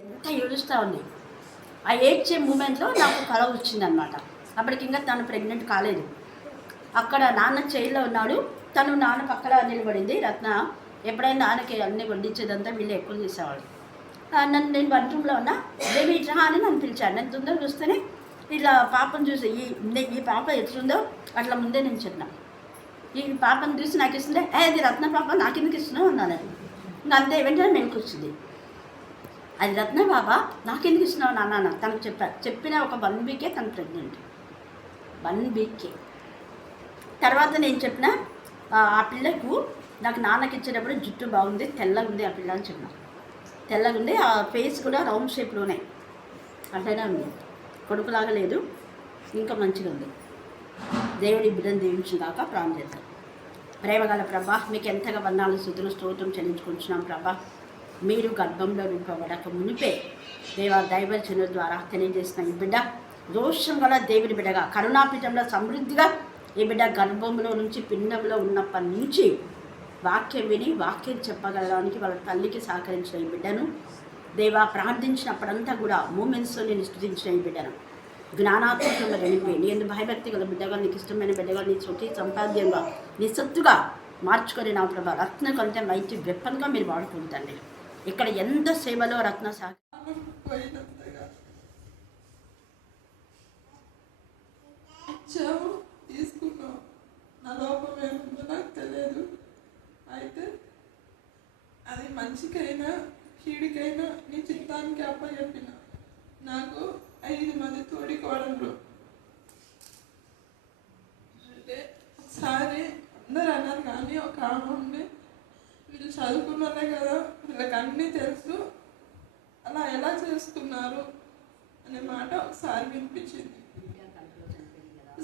ఎంత ఏడుస్తూ ఉంది. ఆ ఏడ్చే మూమెంట్లో నాకు కళ వచ్చిందనమాట. అప్పటికి ఇంకా తను ప్రెగ్నెంట్ కాలేదు. అక్కడ నాన్న చైర్లో ఉన్నాడు, తను నాన్న పక్కన నిలబడింది. రత్న ఎప్పుడైనా నాన్నకి అన్నీ వడ్డించేదంతా వీళ్ళు ఎక్కువ చేసేవాడు. నేను బాత్రూంలో ఉన్నా, బేబీ ఇట్లా అని నన్ను పిలిచాడు. నేను తొందరగా చూస్తేనే ఇలా పాపను చూసి ఈ పాప ఎట్లుందో అట్లా ముందే నేను చెప్పిన. ఈ పాపను చూసి నాకు ఇస్తుంటే అది రత్న పాప నాకు ఎందుకు ఇస్తున్నావు అన్నాను. ఇంకా అంతే వెంటనే మెలకు వచ్చింది. అది రత్న బాబా నాకెందుకు ఇస్తున్నావు నాన్న తనకు చెప్పిన ఒక 1 వీకే తను ప్రెగ్నెంట్. 1 వీకే తర్వాత నేను చెప్పిన ఆ పిల్లకు నాకు నాన్నకి ఇచ్చేటప్పుడు జుట్టు బాగుంది, తెల్లగా ఉంది ఆ పిల్ల అని చెప్పిన. తెల్లగా ఉంది, ఆ ఫేస్ కూడా రౌండ్ షేప్లోనే అట్లనే ఉంది, కొడుకులాగా లేదు, ఇంకా మంచిగా ఉంది. దేవుడి బిడ్డను దీవించిన దాకా ప్రాణం చేద్దాం. ప్రేమగల ప్రభా మీకు ఎంతగా వందనాలు స్తుతులు స్తోత్రం చెల్లించుకుంటున్నాం ప్రభా. మీరు గర్భంలో నింపబడక మునిపే దైవజనుల ద్వారా తెలియజేసిన ఈ బిడ్డ దోషం గల దేవుని బిడ్డగా కరుణాపీఠంలో సమృద్ధిగా ఈ బిడ్డ గర్భంలో నుంచి పిండంలో ఉన్నప్పటి నుంచి వాక్యం విని వాక్యం చెప్పగలడానికి వాళ్ళ తల్లికి సహకరించిన ఈ బిడ్డను దేవా ప్రార్థించినప్పుడంతా కూడా మూమెంట్స్తో నేను స్తుతించిన ఈ బిడ్డను జ్ఞానాత్మకంగా నింపి నీ ఎందుకు భయభక్తి గల బిడ్డగా నీకు ఇష్టమైన బిడ్డగా నీ చోటి సంపాద్యంగా నీ సత్తుగా మార్చుకొని నా ప్రభా రత్న కంటే మంచి వెప్పన్గా మీరు వాడుకుంటండి. ఇక్కడ ఎంత సేవలో రత్న తీసుకున్నాం. నా లోపం ఏముందో నాకు తెలియదు. అయితే అది మంచికైనా కీడికైనా నీ చిత్తానికి అప్పచెప్పిన. నాకు 5 మంది తోడి కోడళ్ళు. అంటే ఒకసారి అందరు అన్నారు, కానీ ఒక ఆమె ఉండి వీళ్ళు చదువుకున్నారే కదా, వీళ్ళకి అన్నీ తెలుసు, అలా ఎలా చేసుకున్నారు అనే మాట ఒకసారి వినిపించింది.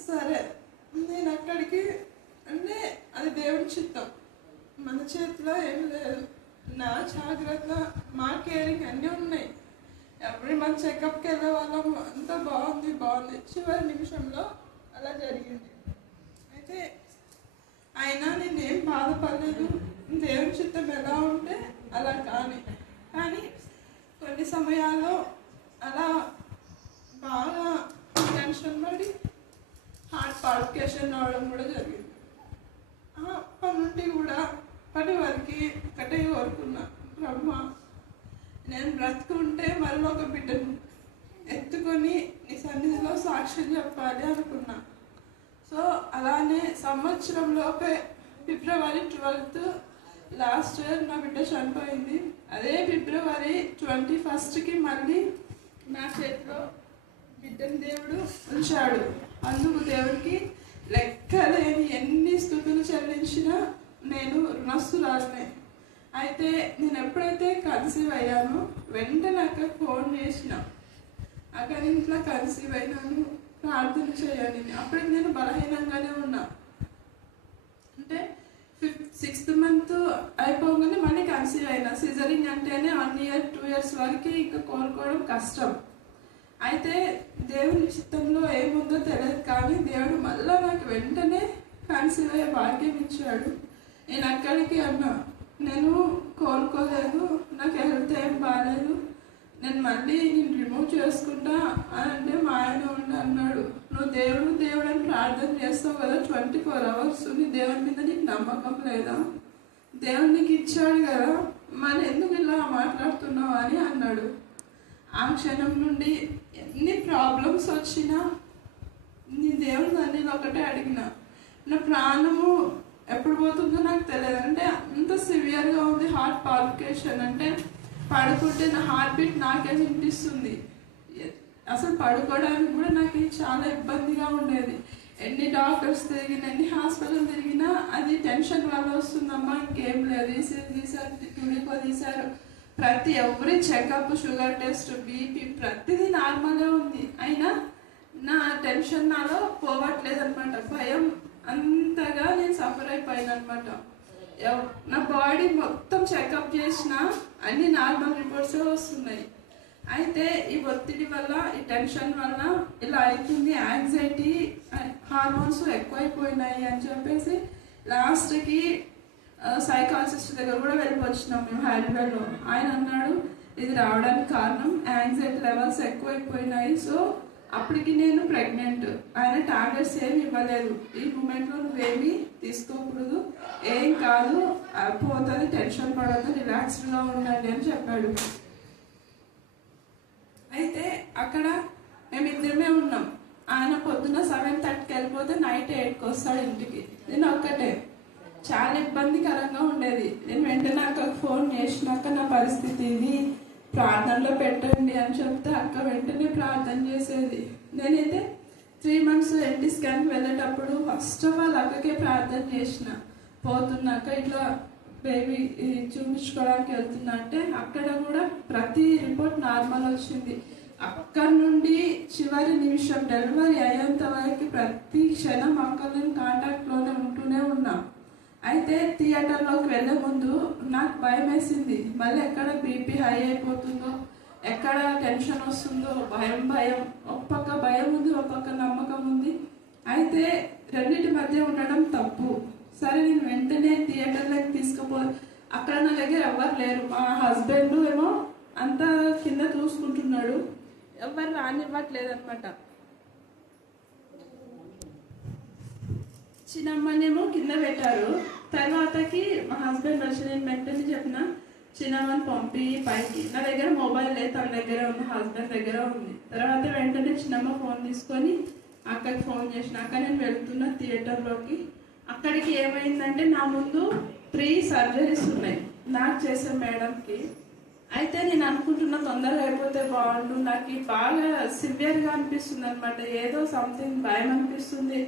సరే నేను అక్కడికి అంటే అది దేవుడి చిత్తం, మన చేతిలో ఏం లేదు. నా జాగ్రత్త, మా కేరింగ్ అన్నీ ఉన్నాయి. ఎవ్రీ మంత్ చెకప్కి వెళ్ళే వాళ్ళం, అంతా బాగుంది. చివరి నిమిషంలో అలా జరిగింది. అయితే అయినా నేనేం బాధపడలేదు. దేవుని చిత్తం ఎలా ఉంటే అలా కానీ కొన్ని సమయాల్లో అలా బాగా టెన్షన్ పడి హార్ట్ పాల్పిటేషన్ రావడం కూడా జరిగింది. అప్పటి నుండి కూడా పని వరకు ఒకటే కోరుకున్నా, బ్రహ్మ నేను బ్రతుకుంటే మళ్ళీ ఒక బిడ్డను ఎత్తుకొని నీ సన్నిధిలో సాక్ష్యం చెప్పాలి అనుకున్నా. సో అలానే సంవత్సరంలోపే ఫిబ్రవరి 12th లాస్ట్ ఇయర్ నా బిడ్డ చనిపోయింది. అదే ఫిబ్రవరి 21st మళ్ళీ నా చేతిలో బిడ్డను దేవుడు ఉంచాడు. అందుకు దేవుడికి లెక్కలేని ఎన్ని స్తుతులు చెల్లించినా నేను రుణస్తురాలనే. అయితే నేను ఎప్పుడైతే కన్సీవ్ అయ్యానో వెంటనే అక్కడ ఫోన్ చేసిన, అక్కడ ఇంట్లో కన్సీవ్ అయినాను, ప్రార్థన చేయాలి. అప్పటికి నేను బలహీనంగానే ఉన్నా. అంటే 6th month అయిపోగానే మళ్ళీ కన్సీవ్ అయినా. సిజరింగ్ అంటేనే 1 year 2 years వరకు ఇంకా కోరుకోవడం కష్టం. అయితే దేవుని చిత్తంలో ఏముందో తెలియదు, కానీ దేవుడు మళ్ళీ నాకు వెంటనే కన్సీవ్ అయ్యే భాగ్యం ఇచ్చాడు. నేను అక్కడికి అన్నా, నేను కోరుకోలేదు, నాకు హెల్త్ ఏం బాగాలేదు, నేను మళ్ళీ రిమూవ్ చేసుకుంటా అని అంటే మా ఆయన అన్నాడు, నువ్వు దేవుడు అని ప్రార్థన చేస్తావు కదా 24 hours, నీ దేవుని మీద నీకు నమ్మకం లేదా? దేవుడు నీకు ఇచ్చాడు కదా, మరి ఎందుకు ఇలా మాట్లాడుతున్నావు అని అన్నాడు. ఆ క్షణం నుండి ఎన్ని ప్రాబ్లమ్స్ వచ్చినా నీ దేవుని సన్నిధిలో ఒకటే అడిగిన, నా ప్రాణము ఎప్పుడు పోతుందో నాకు తెలియదు. అంటే అంత సివియర్గా ఉంది హార్ట్ పాల్పిటేషన్. అంటే పడుకుంటే నా హార్ట్ బీట్ నాకే వినిపిస్తుంది. అసలు పడుకోవడానికి కూడా నాకు చాలా ఇబ్బందిగా ఉండేది. ఎన్ని డాక్టర్స్ తిరిగినా, ఎన్ని హాస్పిటల్ తిరిగినా అది టెన్షన్ వల్ల వస్తుందమ్మా, ఇంకేం లేదు. ఈసీజీ తీశారు, ట్యూడికో తీశారు, every checkup, sugar test, BP ప్రతిదీ నార్మల్గా ఉంది. అయినా నా టెన్షన్ నాలో పోవట్లేదు అనమాట. భయం అంతగా నేను సఫర్ అయిపోయాను అనమాట. నా బాడీ మొత్తం చెకప్ చేసిన అన్ని నార్మల్ రిపోర్ట్సే వస్తున్నాయి. అయితే ఈ ఒత్తిడి వల్ల, ఈ టెన్షన్ వల్ల ఇలా అవుతుంది, యాంగ్జైటీ హార్మోన్స్ ఎక్కువైపోయినాయి అని చెప్పేసి లాస్ట్కి సైకాలజిస్ట్ దగ్గర కూడా వెళ్ళి వచ్చినాం మేము హైదరాబాద్లో. ఆయన అన్నాడు, ఇది రావడానికి కారణం యాంగ్జైటీ లెవెల్స్ ఎక్కువైపోయినాయి. సో అప్పటికి నేను ప్రెగ్నెంట్. ఆయన టాబ్లెట్స్ ఏమి ఇవ్వలేదు. ఈ మూమెంట్లో నువ్వేమీ తీసుకోకూడదు, ఏం కాదు, పోతుంది, టెన్షన్ పడద్దు, రిలాక్స్డ్గా ఉండండి అని చెప్పాడు. అయితే అక్కడ మేమిద్దరమే ఉన్నాం. ఆయన పొద్దున్న 7:30కి వెళ్ళిపోతే నైట్ 8కి వస్తాడు ఇంటికి. నేను ఒక్కటే, చాలా ఇబ్బందికరంగా ఉండేది. నేను వెంటనే అక్కకు ఫోన్ చేసినాక నా పరిస్థితి ఇది, ప్రార్థనలో పెట్టండి అని చెప్తే అక్క వెంటనే ప్రార్థన చేసేది. నేనైతే 3 months ఎన్టీ స్కాన్కి వెళ్ళేటప్పుడు ఫస్ట్ ఆఫ్ ఆల్ అక్కకే ప్రార్థన చేసిన. పోతున్నాక ఇట్లా బేబీ చూపించుకోవడానికి వెళ్తున్నా అంటే అక్కడ కూడా ప్రతి రిపోర్ట్ నార్మల్ వచ్చింది. అక్కడ నుండి చివరి నిమిషం డెలివరీ అయ్యేంత వరకు ప్రతి క్షణం అక్కలని కాంటాక్ట్లోనే ఉంటూనే ఉన్నాం. అయితే థియేటర్లోకి వెళ్ళే ముందు నాకు భయం వేసింది. మళ్ళీ ఎక్కడ బీపీ హై అయిపోతుందో, ఎక్కడ టెన్షన్ వస్తుందో, భయం. ఒక పక్క భయం ఉంది, ఒక పక్క నమ్మకం ఉంది. అయితే రెండింటి మధ్య ఉండడం తప్పు. సరే నేను వెంటనే థియేటర్లోకి అక్కడ నా దగ్గర ఎవరు లేరు. మా హస్బెండ్ ఏమో అంతా కింద చూసుకుంటున్నాడు, ఎవరు రానివ్వట్లేదు అనమాట. చిన్నమ్మనేమో కింద పెట్టారు. తర్వాతకి మా హస్బెండ్ వచ్చి నేను వెంటనే చెప్పిన, చిన్నమ్మని పంపి పైకి. నా దగ్గర మొబైల్ లేదు, తన దగ్గర ఉంది, హస్బెండ్ దగ్గర ఉంది. తర్వాత వెంటనే చిన్నమ్మ ఫోన్ తీసుకొని అక్కడికి ఫోన్ చేసిన. అక్క నేను వెళ్తున్నా థియేటర్లోకి. అక్కడికి ఏమైందంటే నా ముందు 3 సర్జరీస్ ఉన్నాయి నాకు చేసే మేడంకి. అయితే నేను అనుకుంటున్నా తొందరగా అయిపోతే బాగుండు. నాకు బాగా సివియర్గా అనిపిస్తుంది అనమాట. ఏదో సంథింగ్ భయం అనిపిస్తుంది,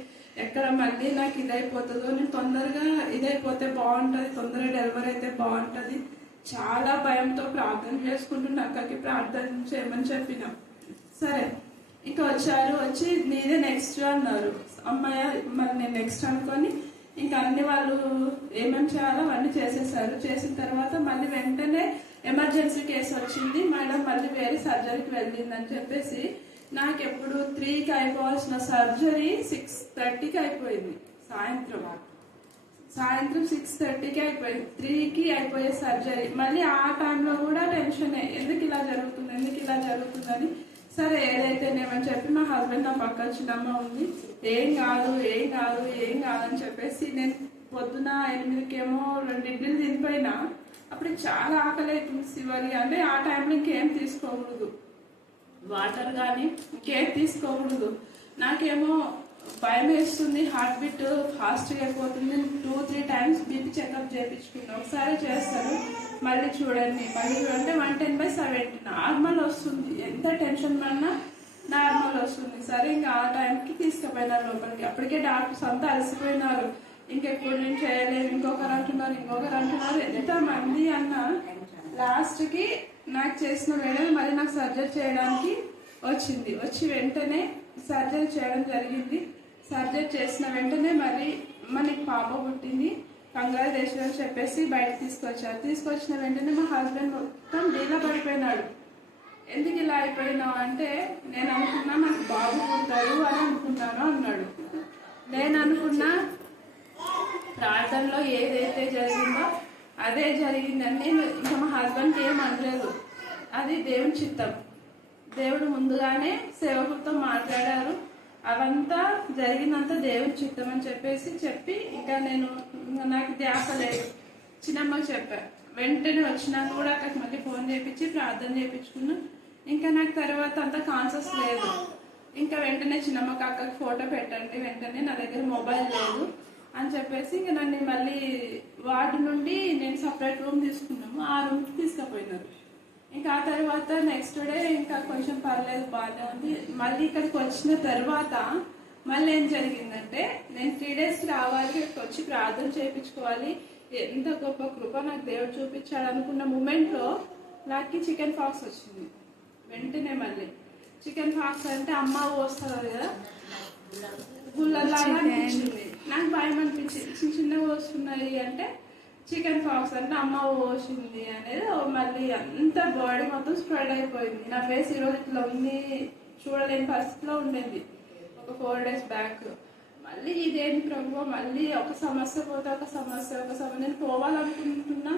ఎక్కడ మళ్ళీ నాకు ఇదైపోతుందో, నేను తొందరగా ఇదైపోతే బాగుంటుంది, తొందరగా డెలివరీ అయితే బాగుంటుంది. చాలా భయంతో ప్రార్థన చేసుకుంటున్నా. అక్కకి ప్రార్థన చేయమని చెప్పిన. సరే ఇంకా వచ్చి మీదే నెక్స్ట్ అన్నారు. అమ్మాయి మరి నేను నెక్స్ట్ అనుకొని ఇంకా అన్ని వాళ్ళు ఏమేమి చేయాలో అవన్నీ చేసేసారు. చేసిన తర్వాత మళ్ళీ వెంటనే ఎమర్జెన్సీ కేసు వచ్చింది. మేడం మళ్ళీ వేరే సర్జరీకి వెళ్ళిందని చెప్పేసి నాకు ఎప్పుడు 3కి అయిపోవాల్సిన సర్జరీ 6:30కి అయిపోయింది. సాయంత్రం 6:30కి అయిపోయింది. 3కి అయిపోయే సర్జరీ. మళ్ళీ ఆ టైంలో కూడా టెన్షనే, ఎందుకు ఇలా జరుగుతుందని. సరే ఏదైతేనేమని చెప్పి మా హస్బెండ్ నా పక్క చిన్నమ్మ ఉంది, ఏం కాదు అని చెప్పేసి నేను పొద్దున 8కేమో 2 ఇడ్లీలు తినిపోయినా. అప్పుడు చాలా ఆకలి అవుతుంది శివరి. అంటే ఆ టైంలో ఇంకేం తీసుకోకూడదు, వాటర్ కానీ ఇంకేం తీసుకోకూడదు. నాకేమో భయం వేస్తుంది, హార్ట్ బీట్ ఫాస్ట్గా అయిపోతుంది. 2-3 times బీపీ చెకప్ చేయించుకున్నాను. ఒకసారి చేస్తారు, మళ్ళీ చూడండి 110/70 నార్మల్ వస్తుంది. ఎంత టెన్షన్ పడినా నార్మల్ వస్తుంది. సరే ఇంకా ఆ టైంకి తీసుకుపోయినారు లోపలికి. అప్పటికే డాక్టర్స్ అంతా అలసిపోయినారు, ఇంకెప్పుడు నేను చేయలేము, ఇంకొకరు అంటున్నారు. ఎంతమంది అన్నా లాస్ట్కి నాకు చేసిన వేళ మళ్ళీ నాకు సర్జరీ చేయడానికి వచ్చి వెంటనే సర్జరీ చేయడం జరిగింది. సర్జరీ చేసిన వెంటనే మరి మనకి పాప పుట్టింది, కంగ్రాచులేషన్ అని చెప్పేసి బయటకు తీసుకొచ్చిన వెంటనే మా హస్బెండ్ మొత్తం డీలా పడిపోయినాడు. ఎందుకు ఇలా అయిపోయినావు అంటే, నేను అనుకున్నా నాకు బాబు పుట్టాడు అని అనుకున్నాను అన్నాడు. నేను అనుకున్నా ప్రార్థనలో ఏదైతే జరిగిందో అదే జరిగిందని. నేను ఇంకా మా హస్బెండ్కి ఏం అనలేదు, అది దేవుని చిత్తం. దేవుడు ముందుగానే సేవకులతో మాట్లాడారు, అవంతా జరిగినంతా దేవుని చిత్తం అని చెప్పి ఇంకా నాకు ధ్యాస లేదు. చిన్నమ్మకి చెప్పాను. వెంటనే వచ్చినాక కూడా అక్కడికి మళ్ళీ ఫోన్ చేయించి ప్రార్థన చేయించుకున్నా. ఇంకా నాకు తర్వాత అంతా కాన్షియస్ లేదు. ఇంకా వెంటనే చిన్నమ్మకి అక్కకి ఫోటో పెట్టండి, వెంటనే నా దగ్గర మొబైల్ లేదు అని చెప్పేసి ఇంకా నన్ను మళ్ళీ వార్డు నుండి నేను సపరేట్ రూమ్ తీసుకున్నాము, ఆ రూమ్కి తీసుకుపోయినారు. ఇంకా ఆ తర్వాత నెక్స్ట్ డే ఇంకా కొంచెం పర్లేదు, బాగానే ఉంది. మళ్ళీ ఇక్కడికి వచ్చిన తర్వాత మళ్ళీ ఏం జరిగిందంటే, నేను 3 days రావాలి, వచ్చి ప్రార్థన చేయించుకోవాలి, ఎంత గొప్ప కృప నాకు దేవుడు చూపించాడు అనుకున్న మూమెంట్లో నాకు చికెన్ పాక్స్ వచ్చింది. వెంటనే మళ్ళీ చికెన్ పాక్స్ అంటే అమ్మ వస్తుంది కదా, గుళ్ళలాగా అనిపించింది. నాకు భయం అనిపించింది, చిన్నగా వస్తున్నాయి అంటే చికెన్ పాక్స్ అంటే అమ్మ పోసింది అనేది. మళ్ళీ అంత బాడీ మొత్తం స్ప్రెడ్ అయిపోయింది. నా ఫేస్ ఈరోజు ఇట్లా ఉంది, చూడలేని పరిస్థితిలో ఉండేది ఒక 4 days బ్యాక్. మళ్ళీ ఇదేంటి ప్రభు, మళ్ళీ ఒక సమస్య పోతే ఒక సమస్య నేను పోవాలనుకుంటున్నా,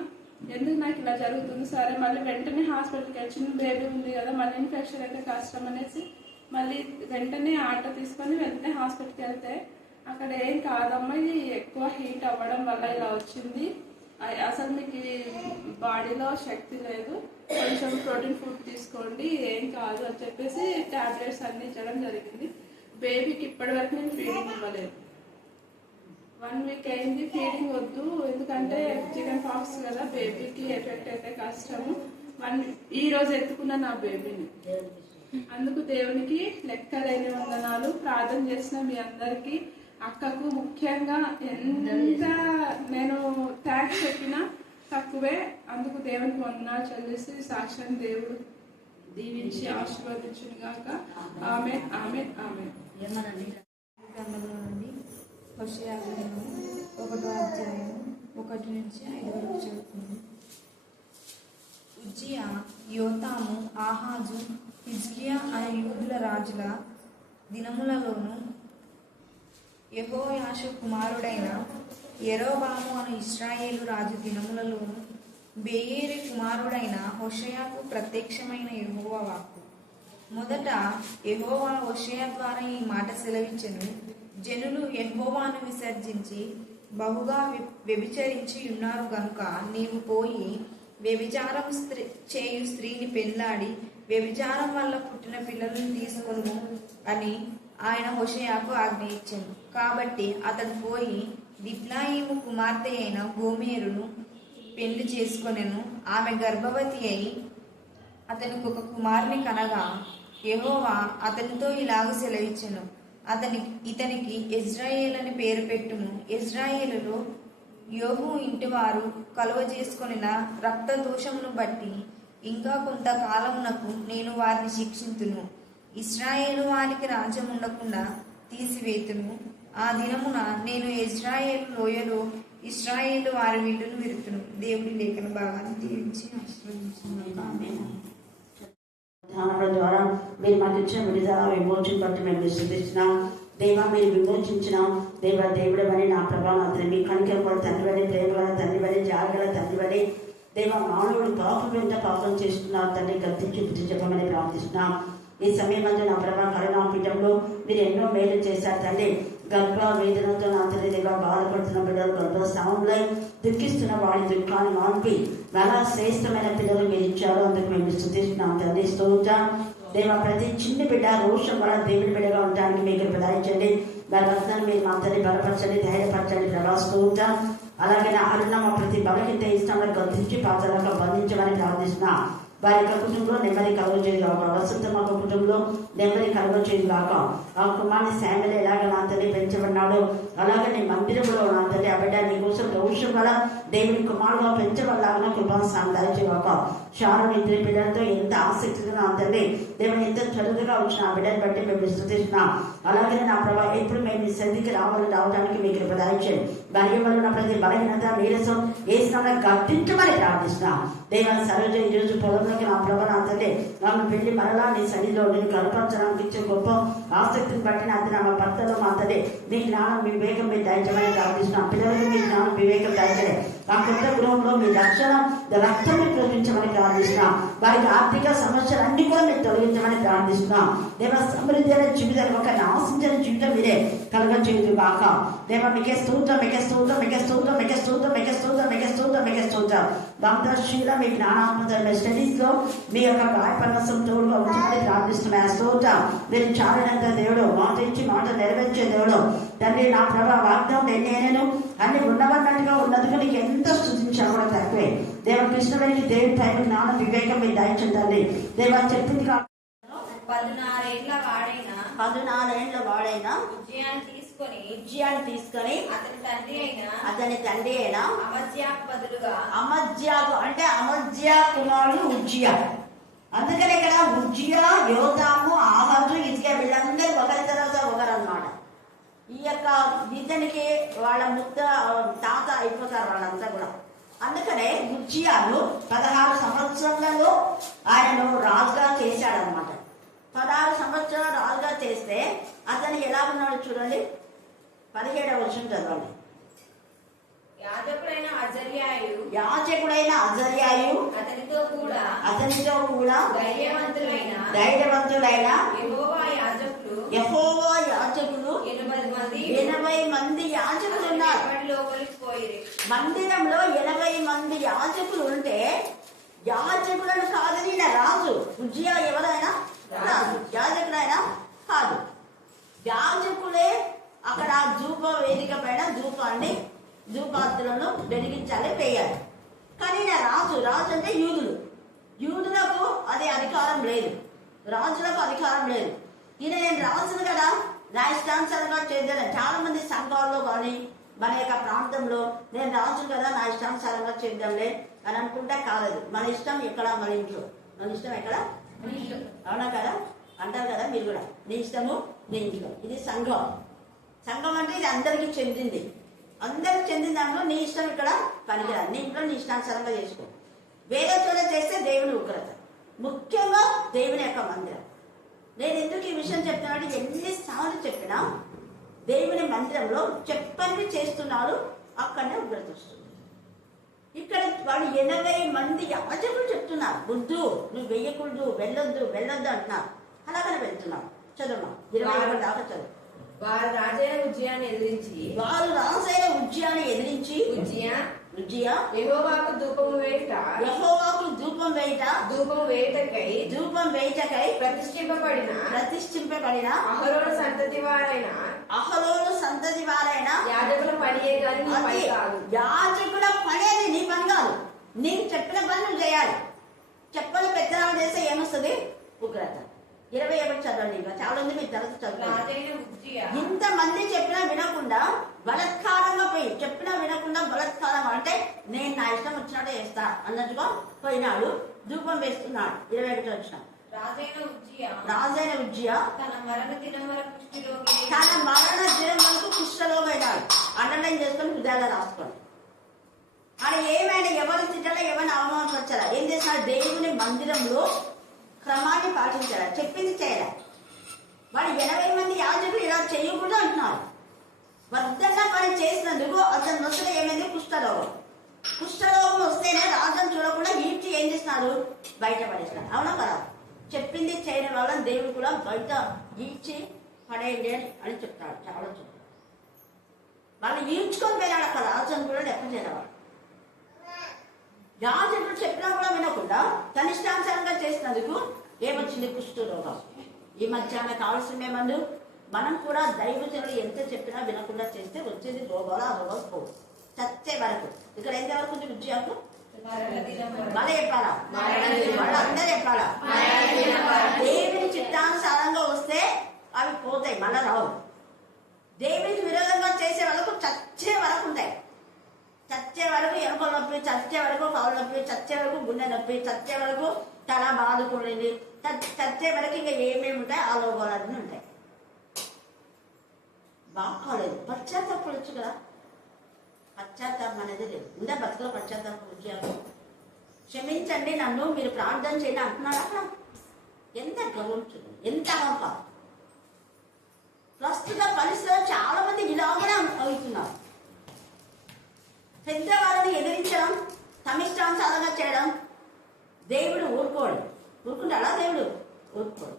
ఎందుకు నాకు ఇలా జరుగుతుంది, సరే మళ్ళీ వెంటనే హాస్పిటల్కి వచ్చిన బేబీ ఉంది కదా, మళ్ళీ ఇన్ఫెక్షన్ అయితే కష్టం అనేసి మళ్ళీ వెంటనే ఆటో తీసుకొని వెంటనే హాస్పిటల్కి వెళ్తే అక్కడ ఏం కాదమ్మా, ఇది ఎక్కువ హీట్ అవ్వడం వల్ల ఇలా వచ్చింది, అసలు మీకు బాడీలో శక్తి లేదు, కొంచెం ప్రోటీన్ ఫుడ్ తీసుకోండి, ఏం కాదు అని చెప్పేసి టాబ్లెట్స్ అన్నీ ఇచ్చడం జరిగింది. బేబీకి ఇప్పటి వరకు నేను ఫీడింగ్ ఇవ్వలేదు. 1 వీక్ అయింది, ఫీడింగ్ వద్దు, ఎందుకంటే చికెన్ పాక్స్ కదా, బేబీకి ఎఫెక్ట్ అయితే కష్టము. ఈ రోజు ఎత్తుకున్న నా బేబీని, అందుకు దేవునికి లెక్కలేని వందనాలు. ప్రార్థన చేసిన మీ అందరికీ, అక్కకు ముఖ్యంగా ఎంత నేను థ్యాంక్స్ చెప్పినా తక్కువే. అందుకు దేవునికి వందనాలు చెల్లిసి సాక్ష్యం దేవుడు దీవించి ఆశీర్వదించును గాక. ఆమేన్, ఆమేన్, ఆమేన్. గ్రంథంలో నుండి హోషేయ గ్రంథము 1వ అధ్యాయం 1 నుంచి 5 వరకు చదువుతుంది. ఉజ్జియా, యోతాము, ఆహాజు, హిజ్కియా అనే యూదుల రాజుల దినములలోను, యెహోయాషు కుమారుడైన యెరోబాము అను ఇశ్రాయేలు రాజు దినములలోను బెయేరి కుమారుడైన హోషేయకు ప్రత్యక్షమైన యెహోవా వాక్కు. మొదట యెహోవా హోషేయ ద్వారా ఈ మాట సెలవిచ్చెను, జనులు యెహోవాను విసర్జించి బహుగా వ్యభిచరించి ఉన్నారు గనుక నీవు పోయి వ్యభిచారం చేయు స్త్రీని పెళ్లాడి వ్యభిచారం వల్ల పుట్టిన పిల్లలను తీసుకొను అని ఆయన హోషేయకు ఆజ్ఞ ఇచ్చెను. కాబట్టి అతడు పోయి దిబ్లాయిము కుమార్తె అయిన గోమెరును పెళ్లి చేసుకొనెను. ఆమె గర్భవతి అయి అతనికి ఒక కుమారుని కనగా యెహోవా అతనితో ఇలాగ సెలవిచ్చెను, ఇతనికి ఇజ్రాయేల్ అని పేరు పెట్టుము. ఇజ్రాయేలులో యోహు ఇంటివారు కలువ చేసుకొనిన రక్త దోషమును బట్టి ఇంకా కొంతకాలమునకు నేను వారిని శిక్షింతును. ఇశ్రాయేలు వారికి రాజ్యం ఉండకుండా తీసివేతును. ఆ దినమున నేను ఇజ్రాయేలు లోయలో ఇశ్రాయేలు వారి విల్లును విరుతును. దేవుడి లేఖన భాగాన్ని దీవించి ఆశీర్వదించున్నాను. ధ్యానాల ద్వారా మీరు మాకు ఇచ్చిన విడుదల విమోచన బట్టి మేము విశ్వసిస్తున్నాం. దేవా, మీరు విమోచించినాం. దేవుడమని నా ప్రభావం అతని మీ కనికరం కూడా తండ్రివని, ప్రేమ గల తండ్రివని, జాగల తండ్రివని, దేవా మానవుడు పాపం ఎంత పాపం చేస్తున్నావు తండ్రి, గర్తించి బుద్ధి చెప్పమని ప్రార్థిస్తున్నాం. ఈ సమయంలో నా ప్రభా కరుణాపీఠంలో మీరు ఎన్నో మేలు చేశారు తండ్రి. గర్భ వేదనతో నా తండ్రి దేవా బాధపడుతున్న బిడ్డలు, గర్భస్థానంలో దుఃఖిస్తున్న వాడి దుఃఖాన్ని మాన్పి చాలా శ్రేష్టమైన పిల్లలు మీరు ఇచ్చారు. అందుకు మేము స్తుతిస్తున్నాం తండ్రి. స్తోత్రం దేవా. ప్రతి చిన్న బిడ్డ రోషం వల్ల దేవుడి బిడ్డగా ఉండడానికి మీకు ప్రదాయించండి. దాని వల్ల మీరు మా తండ్రి బలపరచండి, ధైర్యపరచండి ప్రభా. స్తోత్రం. అలాగే నా అరుణ మా ప్రతి బలహీనత ఇష్టంలో గర్తించి పాత్రలకు బంధించమని ప్రార్థిస్తున్నాం. వారి యొక్క కుటుంబంలో నెమ్మది కలుగ చేయదు కాక, వసంత మా కుటుంబంలో నెమ్మది కలుగ చేయదు కాక. ఆ కుమార్ని శామ్యులు ఎలాగ నా తల్లి పెంచబడినాడు, అలాగే నీ మందిరంలో నా తల్లి ఆ బిడ్డ నీ కోసం రోషం వల్ల దేవుని కుమారుగా పెంచబడలాగా కృపాస్థానం దయచేవాక. షారోన్ ఇద్దరి బిడ్డలతో ఎంత ఆసక్తిగా నా తల్లి దేవుని ఎంత చదువుగా వచ్చిన ఆ బిడ్డని బట్టి మేము స్తుతిస్తున్నాం. అలాగే నా ప్రభావ ఎప్పుడు మేము మీ సన్నిధికి రావడానికి మీకు ప్రదాయించండి. భార్య వల్ల ఉన్న ప్రతి బలహీనత నీరసం ఏ స్థానంలో గర్తించమని ప్రార్థిస్తున్నాం. దేవాన్ని సరోజ ఈరోజు పొలంలోకి నా ప్రభా నా తల్లి నన్ను పెళ్లి మరలా నీ సన్నిధిలో నేను కనపరచడానికి ఇచ్చే గొప్ప ఆసక్తిని బట్టి నా తల్లి మా భర్తలో మా తల్లి మీ జ్ఞానం వివేకం మీరు దయచమని ప్రార్థిస్తున్నాం. పిల్లలకు మీ జ్ఞానం వివేకం దయచలే ఆ కొత్త గృహంలో మీ రక్షణ రక్తం ప్రకటించమని ప్రార్థిస్తున్నాం. వారికి ఆర్థిక సమస్యలన్నీ కూడా మీరు తొలగించమని ప్రార్థిస్తున్నాం. దేవ సమృద్ధి అనే జీవితాన్ని ఒక ఆశించిన జీవితం మీరే కలుగ చేయదు కాక. దేవ మీకే స్తోత్రం, మీకే స్తోత్రం, మీకే స్తోత్రం, మీకే స్తోత్రం, మీకే స్తోత్రం, మీకే స్తోత్రం, మీకే స్తోత్రం. దాంతశీల మీ జ్ఞానాత్మక స్టడీస్ లో మీ యొక్క గాయపరసం తోడుగా ఉంచమని ప్రార్థిస్తున్నా. స్తోత్రం. మీరు చాలినంత దేవుడు, మాట ఇచ్చి మాట నెరవేర్చే దేవుడు తండ్రి. నా ప్రభా వాగ్దానం నేను అన్ని ఉన్నవన్నట్టుగా ఉన్నందుకు నీకు ఎంత స్తుతించా కూడా తక్కువే. దేవ కృష్ణుడికి దేవుడి టైం జ్ఞానం వివేకం మీరు దయచండి. దేవ చెప్పింది 14 ఏళ్ల వాడైన ఉజ్జియాను తీసుకొని అతని తండ్రి అయిన అమజ్యాకు అంటే అమజ్యా కుమారుడు ఉజ్జియా. అందుకని ఇక్కడ ఉజ్జియా, యోతాము, ఆహాజు, హిజ్కియా వీళ్ళందరూ ఒకరి తర్వాత ఒకరు అన్నమాట. ఈ యొక్క ఇతనికి వాళ్ళ ముద్ద తాత అయిపోతారు వాళ్ళంతా కూడా. అందుకనే ఉజ్జియాను 16 సంవత్సరాలలో ఆయనను రాజుగా చేశాడనమాట. 16 సంవత్సరాలు రాజుగా చేస్తే అతను ఎలా ఉన్నాడు చూడండి. 17వ వచనం చదవండి. యాజకుడైన అజర్యాయు అతనితో కూడా ధైర్యవంతులైన యెహోవా యెహోవా యాజకులు యాజకులు 80 మంది యాజకులు ఉన్నారు. లోపలికి పోయిరి. మందిరంలో 80 మంది యాజకులు ఉంటే యాజకులను కాదని ఈయన రాజు. ఉజ్జియా ఎవరైనా రాజు, యాజకుడైనా కాదు. యాజకులే అక్కడ ధూప వేదిక పైన ధూపాత్తులను వెలిగించాలి, వేయాలి. కానీ ఈయన రాజు అంటే యూదులకు అది అధికారం లేదు, రాజులకు అధికారం లేదు. నేను రాజును కదా, నా ఇష్టానుసారంగా చేద్దాను. చాలా మంది సంఘాల్లో కానీ మన యొక్క ప్రాంతంలో నేను రాజు కదా, నా ఇష్టానుసారంగా చేద్దాంలే అని అనుకుంటే కాలేదు. మన ఇష్టం ఎక్కడ, మన ఇంట్లో. మన ఇష్టం ఎక్కడ, అవునా కదా అంటారు కదా మీరు కూడా. నీ ఇష్టము నీ ఇంట్లో. ఇది సంఘం అంటే ఇది అందరికీ చెందింది. అందరికి చెందిన దాంట్లో నీ ఇష్టం ఇక్కడ పనికిరాదు. నీ ఇంట్లో నీ ఇష్టానుసారంగా చేసుకో. వేరే చోట చేస్తే దేవుని ఉగ్రత, ముఖ్యంగా దేవుని యొక్క మందిరం. నేను ఎందుకు ఈ విషయం చెప్తున్నాను, ఎన్నిసార్లు చెప్పినా దేవుని మందిరంలో చెప్పనివి చేస్తున్నాడు, అక్కడనే ఉగ్రత వస్తుంది. ఇక్కడ వాడు 80 మంది యాజకులు చెప్తున్నారు, వద్దు నువ్వు వెయ్యకూడదు, వెళ్ళొద్దు అంటున్నారు. అలాగనే వెళ్తున్నావు. చదువు 21 దాకా చదువు. వారు రాజైన ఉజ్జియాను ఎదిరించి ఉజ్జియా యెహోవాకు ధూపం వేయుట ధూపం వేయుటకై ప్రతిష్ఠింపబడిన అహరోను సంతతి వారైన యాజకుల పనియే గాని నీ పని కాదు. యాజకుల పనేది నీ పని కాదు. నీకు చెప్పిన పని నువ్వు చేయాలి. చెప్పని పెద్దనాలు చేస్తే ఏమొస్తుంది? ఉగ్రత. 21 చదవండి. ఇంకా చాలా ఉంది, మీరు తర్వాత చదవండి. ఇంతమంది చెప్పినా వినకుండా బలత్కారంగా పోయి, చెప్పినా వినకుండా బలత్కారంగా అంటే నేను నా ఇష్టం వచ్చినట్టు చేస్తా అన్నట్టుగా పోయినాడు, ధూపం వేస్తున్నాడు. 21 వచ్చిన రాజైన ఉజ్జియా తన మరణ దినం వరకు కుష్ఠరోగైనాడు. అండర్లైన్ చేసుకొని హృదయాలు రాసుకోండి. ఆయన ఏమైనా ఎవరు తిట్టాలా, ఎవరిని అవమానపరచాలా, ఏం చేసినా దేవుని మందిరంలో క్రమాన్ని పాటించారా, చెప్పింది చేయాలి. వాడు 80 మంది యాజకులు ఇలా చేయకూడదు అంటున్నారు. వద్దన్న పని చేసినందుకు అతను నొసలు ఏమైంది? కుష్ఠరోగం వస్తేనే రాజును చూడకుండా ఈడ్చి ఏం చేస్తున్నారు? బయట పడేసినారు. అవునా కదా? చెప్పింది చేయని వాళ్ళని దేవుడు కూడా బయట ఈడ్చి పడేయండి అని చెప్తాడు. చాలా చెప్తాడు. వాళ్ళు ఈడ్చుకొని పోయినాడు. అక్కడ రాజును కూడా లెక్క చేయవాడు. యాజకుడు చెప్పినా కూడా వినకుండా తన ఇష్టానుసారంగా చేసినందుకు ఏమొచ్చింది? కుష్ఠరోగం. ఈ మధ్య కావాల్సిన ఏమందు మనం కూడా దైవజనులు ఎంత చెప్పినా వినకుండా చేస్తే వచ్చేది రోగాలు. ఆ రోగాలు పోవు, చచ్చే వరకు. ఇక్కడ ఎంత వరకు ఉంది? ఉజ్జియాకు మళ్ళీ చెప్పాలా? వాళ్ళందరూ చెప్పాలా? దేవుని చిత్తానుసారంగా వస్తే అవి పోతాయి, మళ్ళా రావు. దేవునికి విరోధంగా చేసే వాళ్ళకు చచ్చే వరకు ఉంటాయి. చచ్చే వరకు ఎముకల నొప్పి, చచ్చే వరకు కాళ్ళు నొప్పి, చచ్చే వరకు గుండె నొప్పి, చచ్చే వరకు తల బాదుకునేది, చచ్చే వరకు ఇంకా ఏమేమి ఉంటాయి ఆ లోపాలన్నీ ఉంటాయి. బాగోలేదు. పశ్చాత్తాపం వచ్చు కదా. పశ్చాత్తాపం అనేది లేదు. ఉందా బతుకులో పశ్చాత్తాపం వచ్చారు? క్షమించండి నన్ను, మీరు ప్రార్థన చేయండి అంటున్నాడు. అక్కడ ఎంత గౌరవం, ఎంత అహంకారం. ప్రస్తుత పరిస్థితుల్లో చాలా మంది ఇలాగనే అవుతున్నారు. పెద్దవారిని ఎదిరించడం, తమిష్టానుసారంగా చేయడం దేవుడు ఊరుకుంటాడా? దేవుడు ఊరుకోడు.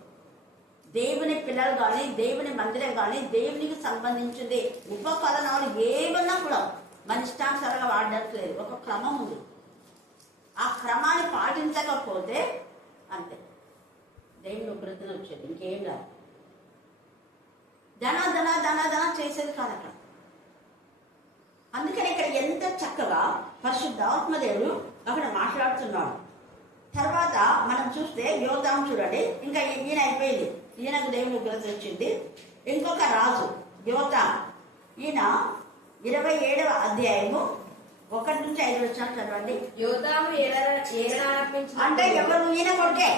దేవుని పిల్లలు కానీ, దేవుని మందిరం కానీ, దేవునికి సంబంధించింది ఉపకరణాలు ఏమన్నా కూడా మన ఇష్టానుసారంగా వాడడానికి లేదు. ఒక క్రమం ఉంది. ఆ క్రమాన్ని పాటించకపోతే అంతే, దేవుని ఉగ్రతను వచ్చేది, ఇంకేం రాదు. ధన చేసేది కాదు అక్కడ. అందుకని ఇక్కడ ఎంత చక్కగా పరిశుద్ధాత్మదేవుడు అక్కడ మాట్లాడుతున్నాడు. తర్వాత మనం చూస్తే యోతాము చూడండి. ఇంకా ఈయన అయిపోయింది, ఈయనకు దేవుని ఉగ్రత వచ్చింది. ఇంకొక రాజు యోతాము. ఈయన 27వ అధ్యాయము 1 నుంచి 5 వచ్చిన చదవండి. యోతాము అంటే ఎవరు? ఈయన కొడుకే,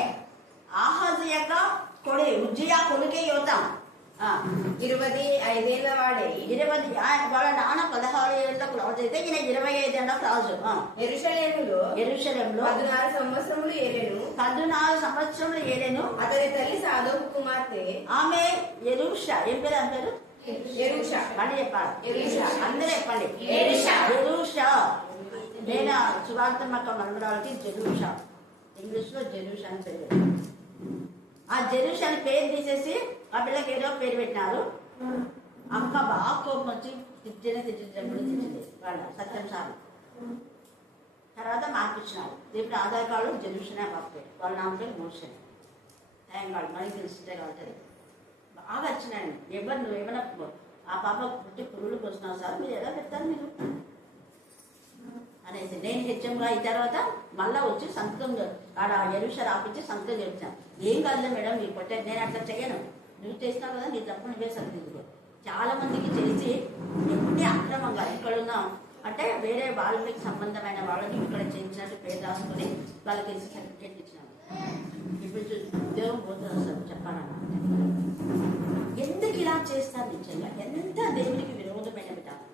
ఆహాజు యొక్క కొడుకు, ఉజ్జియా కొడుకే యోతాము. 25 ఏళ్ల వాడే. వాళ్ళ నాన్న 16 ఏళ్ళకు రాజు అయితే ఈయన 25 ఏళ్ళకు రాజు. యెరూషలేములో 14 సంవత్సరములు ఏలేను. అతని తల్లి సాదోకు కుమార్తె. ఆమె యెరూషా. ఏం పేరు? అంటారు ఎరుషా. మళ్ళీ చెప్పాలి. ఎలీషా. అందరూ చెప్పండి. ఎలీషా. జెరూషా. నేను సువార్తమ్మక్క మనవరాలకి జెరూషా, ఇంగ్లీష్లో జెరూషా అని పేరు పెట్టాను. ఆ జెరూషా అని పేరు తీసేసి ఆ పిల్లకి ఏదో పేరు పెట్టినారు. అక్క బాగా కోపం వచ్చి తిట్టింది వాళ్ళ సత్యం సార్. తర్వాత మార్పించినారు. ఇప్పుడు ఆధార్ కార్డు జెరూషనే పాపే, వాళ్ళ నాన్న పేరు మోషన్. థ్యాంక్ గాడ్ మనకి తెలిసిందే కాబట్టి బాగా వచ్చినాయండి. నువ్వు ఏమైనా ఆ పాప పుట్టి పురుగులు పోసినావు సార్, మీరు ఎలా పెడతారు మీరు అనేసి నేను హెచ్ఎంగా అయిన తర్వాత మళ్ళీ వచ్చి సంతకం ఆడ ఎరుష రాపించి సంతకం చెప్తాను. ఏం కాదులే మేడం మీరు కొట్టే, నేను అట్లా చేయను, నువ్వు చేసినావు కదా నీ తప్పు నువ్వే సరిదిద్దుకో. చాలా మందికి చేసి ఎన్ని అక్రమంగా ఇక్కడున్న అంటే వేరే వాళ్ళకి సంబంధమైన వాళ్ళని ఇక్కడ చేయించినట్టు పేరు రాసుకొని వాళ్ళకి సర్టిఫికేట్ ఇచ్చినాను. ఇప్పుడు ఉద్యోగం పోతుంది సార్ చెప్పాలన్నా. ఎందుకు ఇలా చేస్తారు నిజంగా? ఎంత దేవుడికి విరోధమైన విధానం.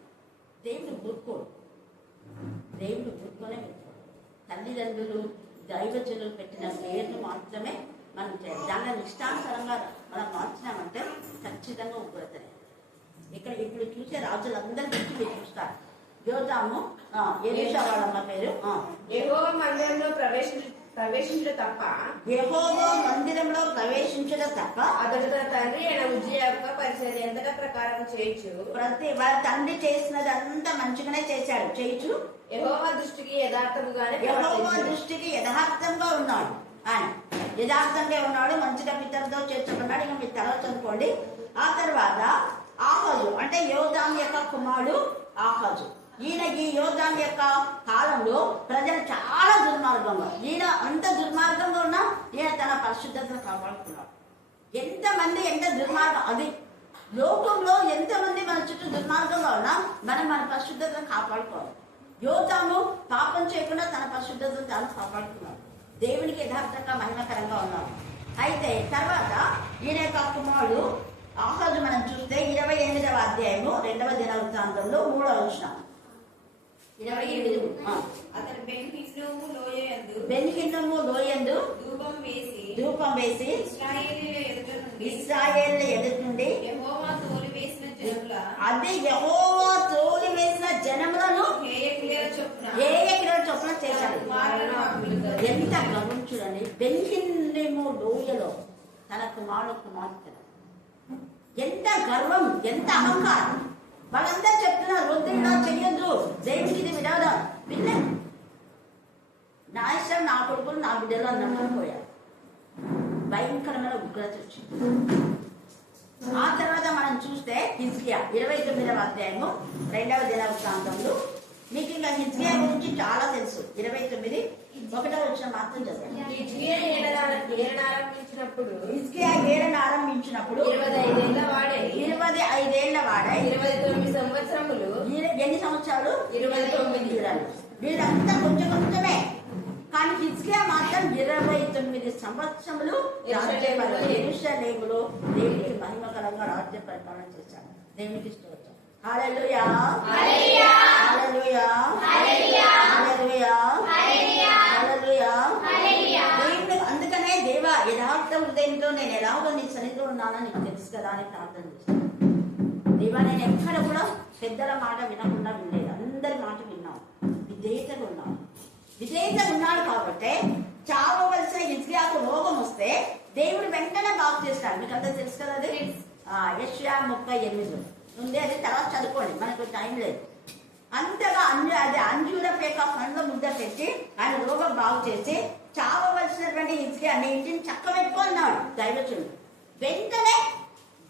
దేవుడు ఊరుకోడు, దేవుడు ఊరుకోనే పెట్టుకోడు. తల్లిదండ్రులు దైవజనులు పెట్టిన పేరును మాత్రమే మనం చేయాలి. దాన్ని ఇష్టానుసారంగా మనం మార్చినామంటే ఖచ్చితంగా ఉగ్రతనే. ఇక్కడ ఇప్పుడు చూసే రాజులందరి గురించి మీరు చూస్తారు. యోతాము ఎలీషా వాళ్ళమ్మ పేరు. యెహోవా మందిరంలో ప్రవేశించడం తప్ప, యెహోవా మందిరంలో ప్రవేశించడం తప్ప అతడు తన తండ్రి అయిన ఉజ్జియా యొక్క పరిచర్య ఎంతగా ప్రకారం చేయొచ్చు. ప్రతి వారి తండ్రి చేసినది అంతా మంచిగానే చేశాడు, చేయొచ్చు. యెహోవా దృష్టికి యథార్థముగానే యెహోవా దృష్టికి యథార్థంగా ఉన్నాడు. ఆయన యథార్థంగా ఉన్నాడు, మంచిగా పితరుతో చేర్చుకున్నాడు. ఇక మీరు తర్వాత చదువుకోండి. ఆ తర్వాత ఆహాజు అంటే యోధాం యొక్క కుమారుడు ఆహాజు. ఈయన ఈ యోధాం యొక్క కాలంలో ప్రజలు చాలా దుర్మార్గంగా, ఈయన అంత దుర్మార్గంగా ఉన్నా ఈయన తన పరిశుద్ధతను కాపాడుకున్నాడు. ఎంతమంది ఎంత దుర్మార్గం, అది లోకంలో ఎంతమంది మన చుట్టూ దుర్మార్గంగా ఉన్నా మనం మన పరిశుద్ధతను కాపాడుకోవాలి. యోధాము పాపం చేయకుండా తన పరిశుద్ధతను తాను కాపాడుకున్నాడు. దేవునికి యథార్థంగా మహిమకరంగా ఉన్నాడు. అయితే తర్వాత ఈయన యొక్క కుమారుడు ఆహాజు మనం చూస్తే 28వ అధ్యాయము 2వ దినవృత్తాంతంలో 3వ వచనం 28. అతను బెన్హిన్నోము లోయందు ధూపం వేసి ఇశ్రాయేలు ఎదుటి నుండి అది యెహోవా తోలి వేసిన జనములను చొప్పున చేశాడు. ఎంత గమనం చూడండి. బెన్హిన్నోము లోయలో తన కుమార్తె ఎంత గర్వం, ఎంత అహంకారం. వాళ్ళందరూ చెప్తున్నారు వద్దు ఇలా చెయ్యొద్దు, దేవుడికి ఇది విరోధం. విన్నా నా ఇష్టం, నా కొడుకులు నా బిడ్డలు అన్నట్టు పోయారు. భయంకరమైన ఉగ్రత వచ్చింది. ఆ తర్వాత మనం చూస్తే హిజ్కియా 29వ అధ్యాయము 2వ దినవృత్తాంతంలో మీకు ఇంకా హిజ్కియా గురించి చాలా తెలుసు. 29:1 వచ్చిన మాత్రం చదవండి. హిజ్కియా ఏలనారంభించినప్పుడు 25 ఏళ్ల వాడై 29 సంవత్సరములు. ఎన్ని సంవత్సరాలు? 29. వీళ్ళంతా కొంచెం కొంచెమే, కానీ హిజ్కియా మాత్రం 29 సంవత్సరములు యెరూషలేములో దేవునికి మహిమకరంగా రాజ్య పరిపాలన చేశాడు. దేవునికి స్తోత్రం. హల్లెలూయా, హల్లెలూయా, హల్లెలూయా, హల్లెలూయా, హల్లెలూయా. దేవుడు అందుకనే దేవా యథార్థ హృదయంతో నేను ఎలాగో నీ సన్నిధిలో ఉన్నానో నీకు తెలుసు కదా అని ప్రార్థన చేశాను. దేవా నేను ఎక్కడ కూడా పెద్దల మాట వినకుండా వినలేదు, అందరి మాట విన్నాను, విధేయతగా ఉన్నాడు కాబట్టి చావవలసిన హిజ్కియాకు రోగం వస్తే దేవుడు వెంటనే బాగు చేస్తాడు. మీకు అంతా తెలుసు కదా. అది యెషయా 38 ఉంది, అది తర్వాత చదువుకోండి, మనకు టైం లేదు. అంతగా అది అంజూర పేక పండ్ల ముద్ద పెట్టి ఆయన రోగం బాగు చేసి చావవలసినటువంటి హిజ్కియా నీ ఇంటిని చక్కబెట్టుకున్నాడు దైవజనుడు. వెంటనే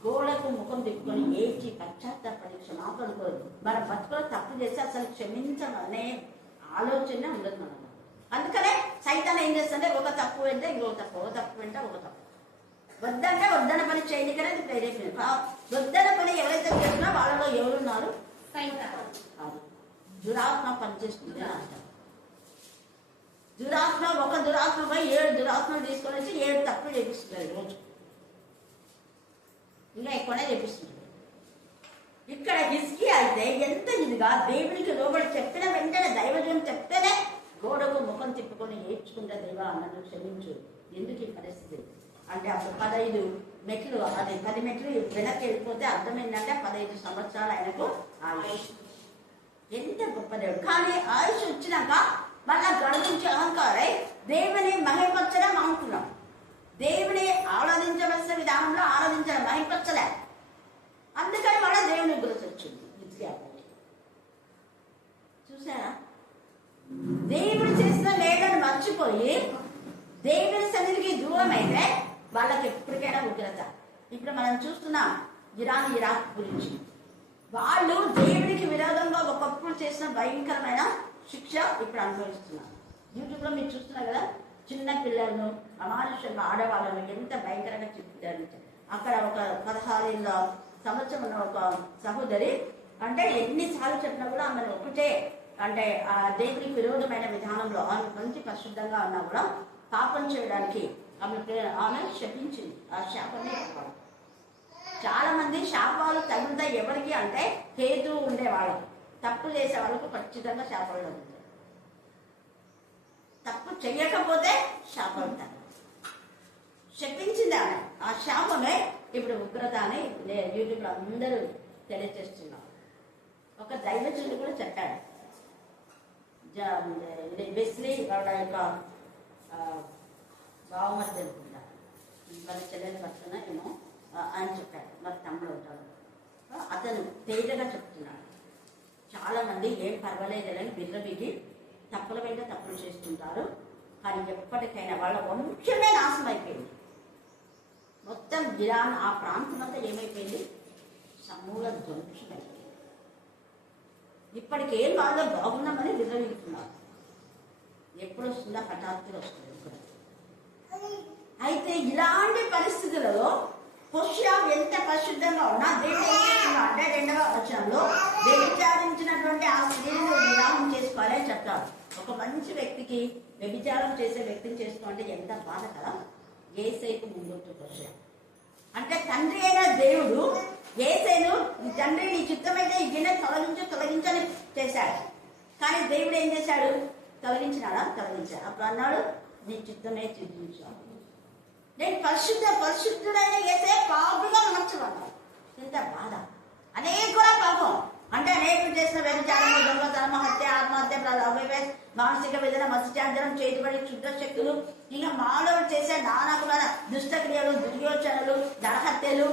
గోడకు ముఖం పెట్టుకొని ఏడ్చి పశ్చాత్తాపడి క్షమాపణ కోరు. మన బతుకులో తప్పు చేసి అసలు క్షమించమనే ఆలోచన ఉండదు మనకు. అందుకనే సైతాన్ ఏం చేస్తుంటే ఒక తప్పు వెంటే ఇంకో తప్పు, ఒక తప్పు వెంటే ఒక తప్పు. వద్దంటే వద్దన పని చేయనికనే ప్రేరేపణ. వద్దన పని ఎవరైతే చేస్తున్నా వాళ్ళలో ఎవరున్నారు? అది దురాత్మ పనిచేస్తుంది అని అంటారు. దురాత్మ ఒక దురాత్మపై 7 దురాత్మలు తీసుకొని వచ్చి 7 తప్పులు చేపిస్తున్నారు రోజు, ఇంకా ఎక్కువనే చేపిస్తున్నారు. ఇక్కడ హిజ్కియా అయితే ఎంత ఇదిగా దేవునికి లోబడి చెప్పిన వెంటనే దైవజనం చెప్తేనే గోడకు ముఖం తిప్పుకొని ఏడ్చుకుంటే దేవా నన్ను క్షమించు, ఎందుకు ఈ పరిస్థితి, అంటే అప్పుడు 15 మెట్లు, అది 10 మెట్లు వెనక్కి వెళ్ళిపోతే అర్థం ఏంటంటే 15 సంవత్సరాలు ఆయనకు ఆయుష్. ఎంత గొప్ప దేవుడు. కానీ ఆయుష్ వచ్చినాక మళ్ళా గర్వించి అహంకారై దేవుని మహిమపరచడం అనుకున్నాం. దేవుని ఆరాధించవలసిన విధానంలో ఆరాధించడం మహిమపరచలే. అందుకని మళ్ళీ దేవుని గురించి వచ్చింది హిజ్కియాకి. చూసారా, దేవుడు చేసిన మేలను మర్చిపోయి దేవుని సన్నిధికి దూరం అయితే వాళ్ళకి ఎప్పటికైనా ఉగ్రత. ఇప్పుడు మనం చూస్తున్నాం ఇరాక్ గురించి. వాళ్ళు దేవుడికి విరోధంగా ఒకప్పుడు చేసిన భయంకరమైన శిక్ష ఇప్పుడు అనుభవిస్తున్నారు. యూట్యూబ్లో మీరు చూస్తున్నారు కదా, చిన్న పిల్లలను అమానుషంగా ఆడవాళ్ళను ఎంత భయంకరంగా చిత్రీకరించారు. అక్కడ ఒక 16 సంవత్సరం ఉన్న ఒక సహోదరి, అంటే ఎన్నిసార్లు చెప్పినా కూడా ఆమెను ఒకటే, అంటే ఆ దేవునికి విరోధమైన విధానంలో ఆమె మంచి పరిశుద్ధంగా ఉన్నా కూడా పాపం చేయడానికి ఆమె శపించింది. ఆ శాపమే కాపాడు. చాలా మంది శాపాలు తగులుతాయి ఎవరికి అంటే హేతు ఉండేవాళ్ళకు. తప్పు చేసే వాళ్ళకు ఖచ్చితంగా శాపాలు తగులుతాయి. తప్పు చెయ్యకపోతే శాపాలు తగ్గుతాయి. శపించింది ఆమె. ఆ శాపమే ఇప్పుడు ఉగ్రత అని యూట్యూబ్లో అందరూ తెలియజేస్తున్నారు. ఒక దైవజనుడు కూడా చెప్పాడు, బెస్లీ వాళ్ళ యొక్క బావమర్ది అనుకుంటా, వాళ్ళ చెల్లెలు పడుతున్న ఏమో అని చెప్పాడు. మరి తమ్ముడు ఉంటాడు. అతను తేజగా చెప్తున్నాడు, చాలా మంది ఏం పర్వాలేదని బిర్రబిగి తప్పుల వెంట తప్పులు చేస్తుంటారు. కానీ ఎప్పటికైనా వాళ్ళ వంశమే నాశనం అయిపోయింది. మొత్తం ఇరాన్ ఆ ప్రాంతం అంతా ఏమైపోయింది, సమూల ధ్వంసం అయిపోయింది. ఇప్పటికేం వాళ్ళు బాగున్నామని విర్రవిగుతున్నారు. ఎప్పుడు వస్తుందా, హఠాత్తుగా వస్తుంది. అయితే ఇలాంటి పరిస్థితులలో హోషేయ ఎంత పరిశుద్ధంగా ఉన్నా దేవుడు ఏం చేస్తున్నా అంటే 2వ వచనంలో వ్యభిచారించినటువంటి ఆ స్త్రీని వివాహం చేసుకోవాలని చెప్తారు. ఒక మంచి వ్యక్తికి వ్యభిచారం చేసే వ్యక్తిని చేసుకోవాలంటే ఎంత బాధ కదా. యేసయ్యకు ముందు హోషేయ అంటే తండ్రి అయిన దేవుడు యేసయ్యను, తండ్రి నీ చిత్తమైతే ఈ గిన్నె తొలగించని చేశాడు. కానీ దేవుడు ఏం చేశాడు, తొలగించినాడా, తొలగించాడు. అప్పుడు అన్నాడు, నీ చిత్తమే చిత్రించాడు. నేను పరిశుద్ధుడైన యేసే పాపుగా మార్చబడ్డాను. ఎంత బాధ. అనేకుల పాపం అంటే అనేకులు చేసిన వ్యభిచారము, దొంగతనం, హత్య, ఆత్మహత్య, అవివేశ, మానసిక వేదన, మత్స్యార్జనం, చేతిబడి, క్షుద్ర శక్తులు, ఇంకా మానవులు చేసే నానకుల దుష్టక్రియలు, దుర్యోచనలు, నరహత్యలు,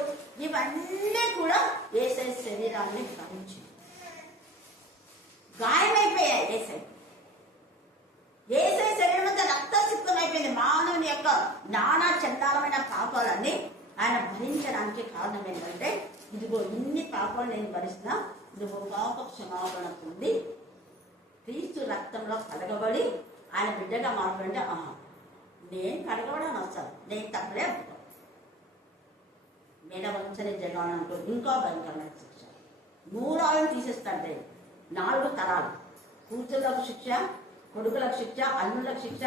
ఇవన్నీ కూడా యేసయ్య శరీరాన్ని గ్రహించింది. గాయమైపోయాయి. యేసయ్య శరీరం అంతా రక్తసిక్తం అయిపోయింది. మానవుని యొక్క నానా చండాలమైన పాపాలన్నీ ఆయన భరించడానికి కారణం ఏంటంటే, ఇదిగో ఇన్ని పాపాలు నేను భరిస్తున్నా, ఇదిగో పాప క్షమాపణ పొంది క్రీస్తు రక్తంలో కడగబడి ఆయన బిడ్డగా మాట్లాడంటే, నేను కడగబడని వస్తాను, నేను తప్పలే అనుకో, మెడవంచని జగనంటూ ఇంకా భయంకరమైన శిక్ష. 3 ఆవులను తీసేస్తాడు. 4 తరాలు, కూతుర్లకు శిక్ష, కొడుకులకు శిక్ష, అల్లులకు శిక్ష,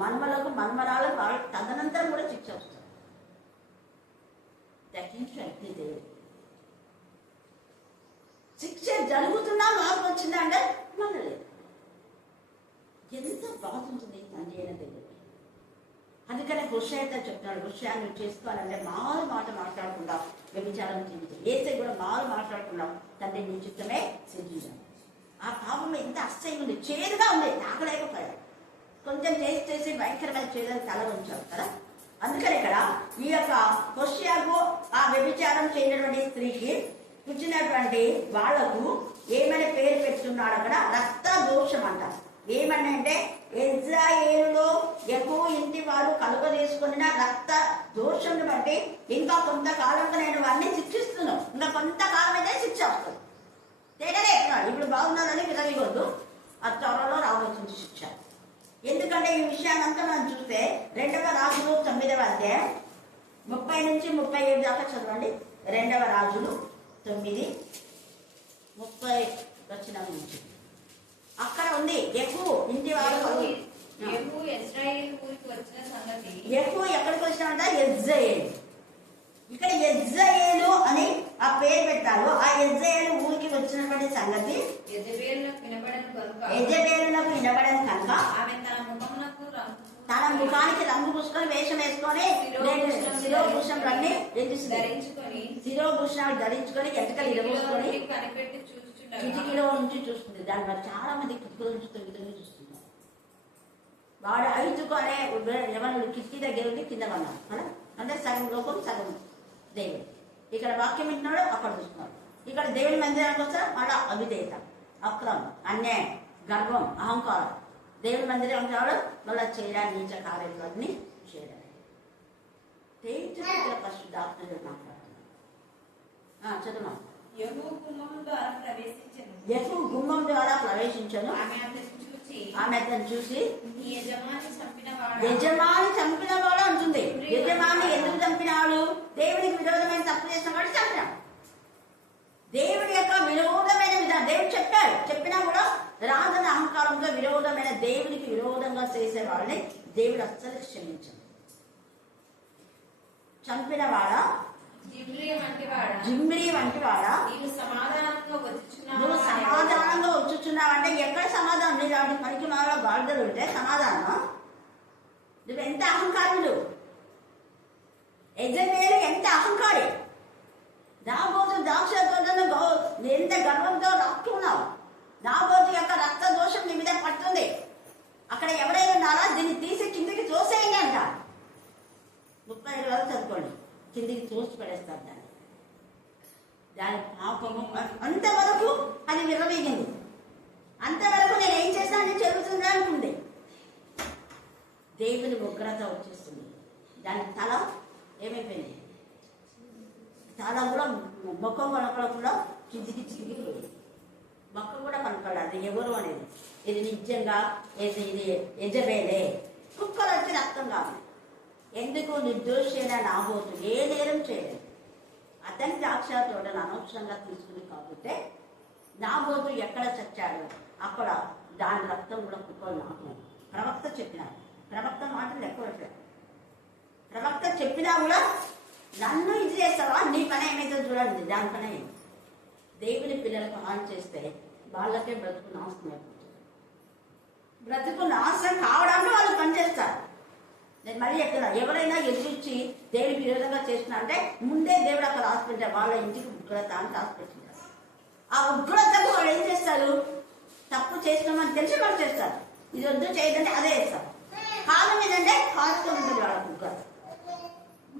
మన్మలకు, మన్మరాలకు, వాళ్ళ తదనంతరం కూడా శిక్ష వస్తుంది. దహించండి దేవుడు. శిక్ష జరుగుతున్నా మార్పు వచ్చిందంటే మన లేదు. ఎంత బాగుంటుంది తండ్రి అయిన దేవుడు. అందుకనే హోషేయతో చెప్తున్నాడు, హోషేయ నువ్వు చేసుకోవాలంటే మారు మాట మాట్లాడకుండా వ్యభిచారం జీవితం. యేసయ్య కూడా మారు మాట్లాడకుండా తండ్రి నీ చిత్తమే సిద్ధించాలి. ఆ పాపం ఎంత అసహ్యం ఉంది, చేదుగా ఉంది, తాగలేకపోయాడు. కొంచెం చేసి భయంకరమైన చేదని తల ఉంచాడు కదా. అందుకని ఇక్కడ ఈ యొక్క హోషేయకు ఆ వ్యభిచారం చేయనటువంటి స్త్రీకి పుట్టినటువంటి వాళ్లకు ఏమని పేరు పెట్టున్నాడు అక్కడ, రక్త దోషం అంట. ఏమన్నా అంటే ఇజ్రాయేలులో ఎక్కువ ఇంటి వారు కలుగజేసుకున్న రక్త దోషం బట్టి ఇంకా కొంతకాలంగా నేను వారిని శిక్షిస్తున్నాను, ఇంకా కొంతకాలం అయితే శిక్ష వస్తుంది. తేడలే ఇప్పుడు బాగున్నారని విరగొద్దు, ఆ త్వరలో రావాల్సింది శిక్ష. ఎందుకంటే ఈ విషయాన్నంతా మనం చూస్తే 2వ రాజులు 9వ అధ్యాయం 30 నుంచి 37 దాకా చదవండి. 2వ రాజులు 9:30 వచనం నుంచి అక్కడ ఉంది. యెహూ ఇంటి వారు యెహూ ఇశ్రాయేలు ఊరికి వచ్చిన సంగతి. యెహూ ఎక్కడికి వచ్చినాడంట, యెజ్రెయేలు. ఇక్కడ యెజ్రెయేలు అని ఆ పేరు పెట్టారు. ఆ యెజ్రెయేలు ఊరికి వచ్చినటువంటి సంగతి యెజబెలునకు వినబడని కనుక ఆమె ఆమె తన ముఖమునకు రంగు తన ముఖానికి రంగు పూసుకొని వేషం వేసుకొని శిరోభూషణాలన్నీ ధరించుకొని శిరోభూషణాలు ధరించుకొని ఎంటకలు ఇరవోసుకొని కనిపెట్టి చూచుచుండగా కిటికీలో నుంచి చూస్తుంది. దాని వల్ల చాలా మంది కిటికీలో నుంచి తొంగి చూస్తున్నారు. వాడు ఐదుకొనే ఎవరు కిటికీ దగ్గర ఉండి కింద పన్నాడు కదా, అంటే సగం లోకం సగం దేవుడు. ఇక్కడ వాక్యం వింటున్నాడు, అక్కడ చూస్తున్నాడు. ఇక్కడ దేవుని మందిరానికి వస్తే మళ్ళా అవిధేయత, అక్రమం, అన్యాయం, గర్వం, అహంకారం. దేవుని మందిరానికి రావడం మళ్ళా చేయడానికి నీచ కార్యాలన్నీ చేయడానికి తేజ పరిశుద్ధాత్మగా మాట్లాడుతున్నాను. చదువు. యెహూ గుమ్మం ద్వారా ప్రవేశించెను. యెహూ గుమ్మం ద్వారా ప్రవేశించను. ఆమె అతను చూసి యజమాని చంపిన వాడు అంటుంది. యజమాని ఎందుకు చంపినాడు? దేవుడికి విరోధమైన తప్పు చేసిన వాడు చంపినాడు. దేవుడి యొక్క విరోధమైన విధానం దేవుడు చెప్పాడు. చెప్పినా కూడా రాజన అహంకారంతో విరోధమైన దేవుడికి విరోధంగా చేసే వాళ్ళని దేవుడు అస్సలు క్షమించడు. చంపిన వాడా, జిమ్రీ వంటి వాడా, నువ్వు సమాధానంగా వచ్చుచున్నావు అంటే ఎక్కడ సమాధానం? నీలాంటి పనికి మాలో గాడిదలు ఉంటే సమాధానం? నువ్వు ఎంత అహంకారుడు! యెజబెలు ఎంత అహంకారి! నాబోతు ద్రాక్ష తోటను ఎంత గర్వంతో రాక్కున్నావు. నాబోతు యొక్క రక్త దోషం నీ మీద పడుతుంది. అక్కడ ఎవరైనా ఉన్నారా? దీన్ని తీసి కిందికి తోసేయండి అంట. 35 వరకు చదువుకోండి. కిందికి తోసి పడేస్తారు దాన్ని. దాని పాపము అంతవరకు అది విర్రవీగింది. అంతవరకు నేను ఏం చేశానని చెబుతుందా అనుకుంది. దేవుని ఉగ్రత వచ్చేస్తుంది. దాని తల ఏమైపోయింది? తల కూడా ముఖం కనపడకుండా కిందికి చిరిగిపోయింది. మొక్క కూడా కనపడాలి. అది ఎవరు అనేది, ఇది నిజంగా ఇది యెజబెలే. కుక్కలు వచ్చి రక్తం కాదు. ఎందుకు? నిర్దోషి అయిన నాబోతు ఏ నేరం చేయలేదు. అతని ద్రాక్ష తోటను అనవసరంగా తీసుకుని కాబట్టి నాబోతు ఎక్కడ చచ్చాడు అక్కడ దాని రక్తం కూడా కుక్కలు నాకు. ప్రవక్త చెప్పినాడు. ప్రవక్త మాటలు ఎక్కువ. ప్రవక్త చెప్పినా కూడా నన్ను ఇది చేస్తావా, నీ పని ఏమైతే చూడండి. దాని పని దేవుని పిల్లలకు హాని చేస్తే వాళ్ళకే బ్రతుకు నాశనం అయిపోతుంది. బ్రతుకు నాశనం కావడానికి వాళ్ళు పనిచేస్తారు. నేను మళ్ళీ చెప్తున్నా, ఎవరైనా ఎదురిచ్చి దేవుడికి విరోధంగా చేస్తున్నా అంటే ముందే దేవుడు అక్కడ రాసిపెట్టారు. వాళ్ళ ఇంటికి ఉగ్రత అని రాసిపెట్టింటారు. ఆ ఉగ్రతకు వాళ్ళు ఏం చేస్తారు? తప్పు చేస్తున్నామని తెలిసి వాళ్ళు చేస్తారు. ఇది వద్దు చేయదంటే అదే చేస్తారు. కాలం ఏంటంటే కాల్చుకొని ఉంటుంది వాళ్ళకు ఉగ్రత.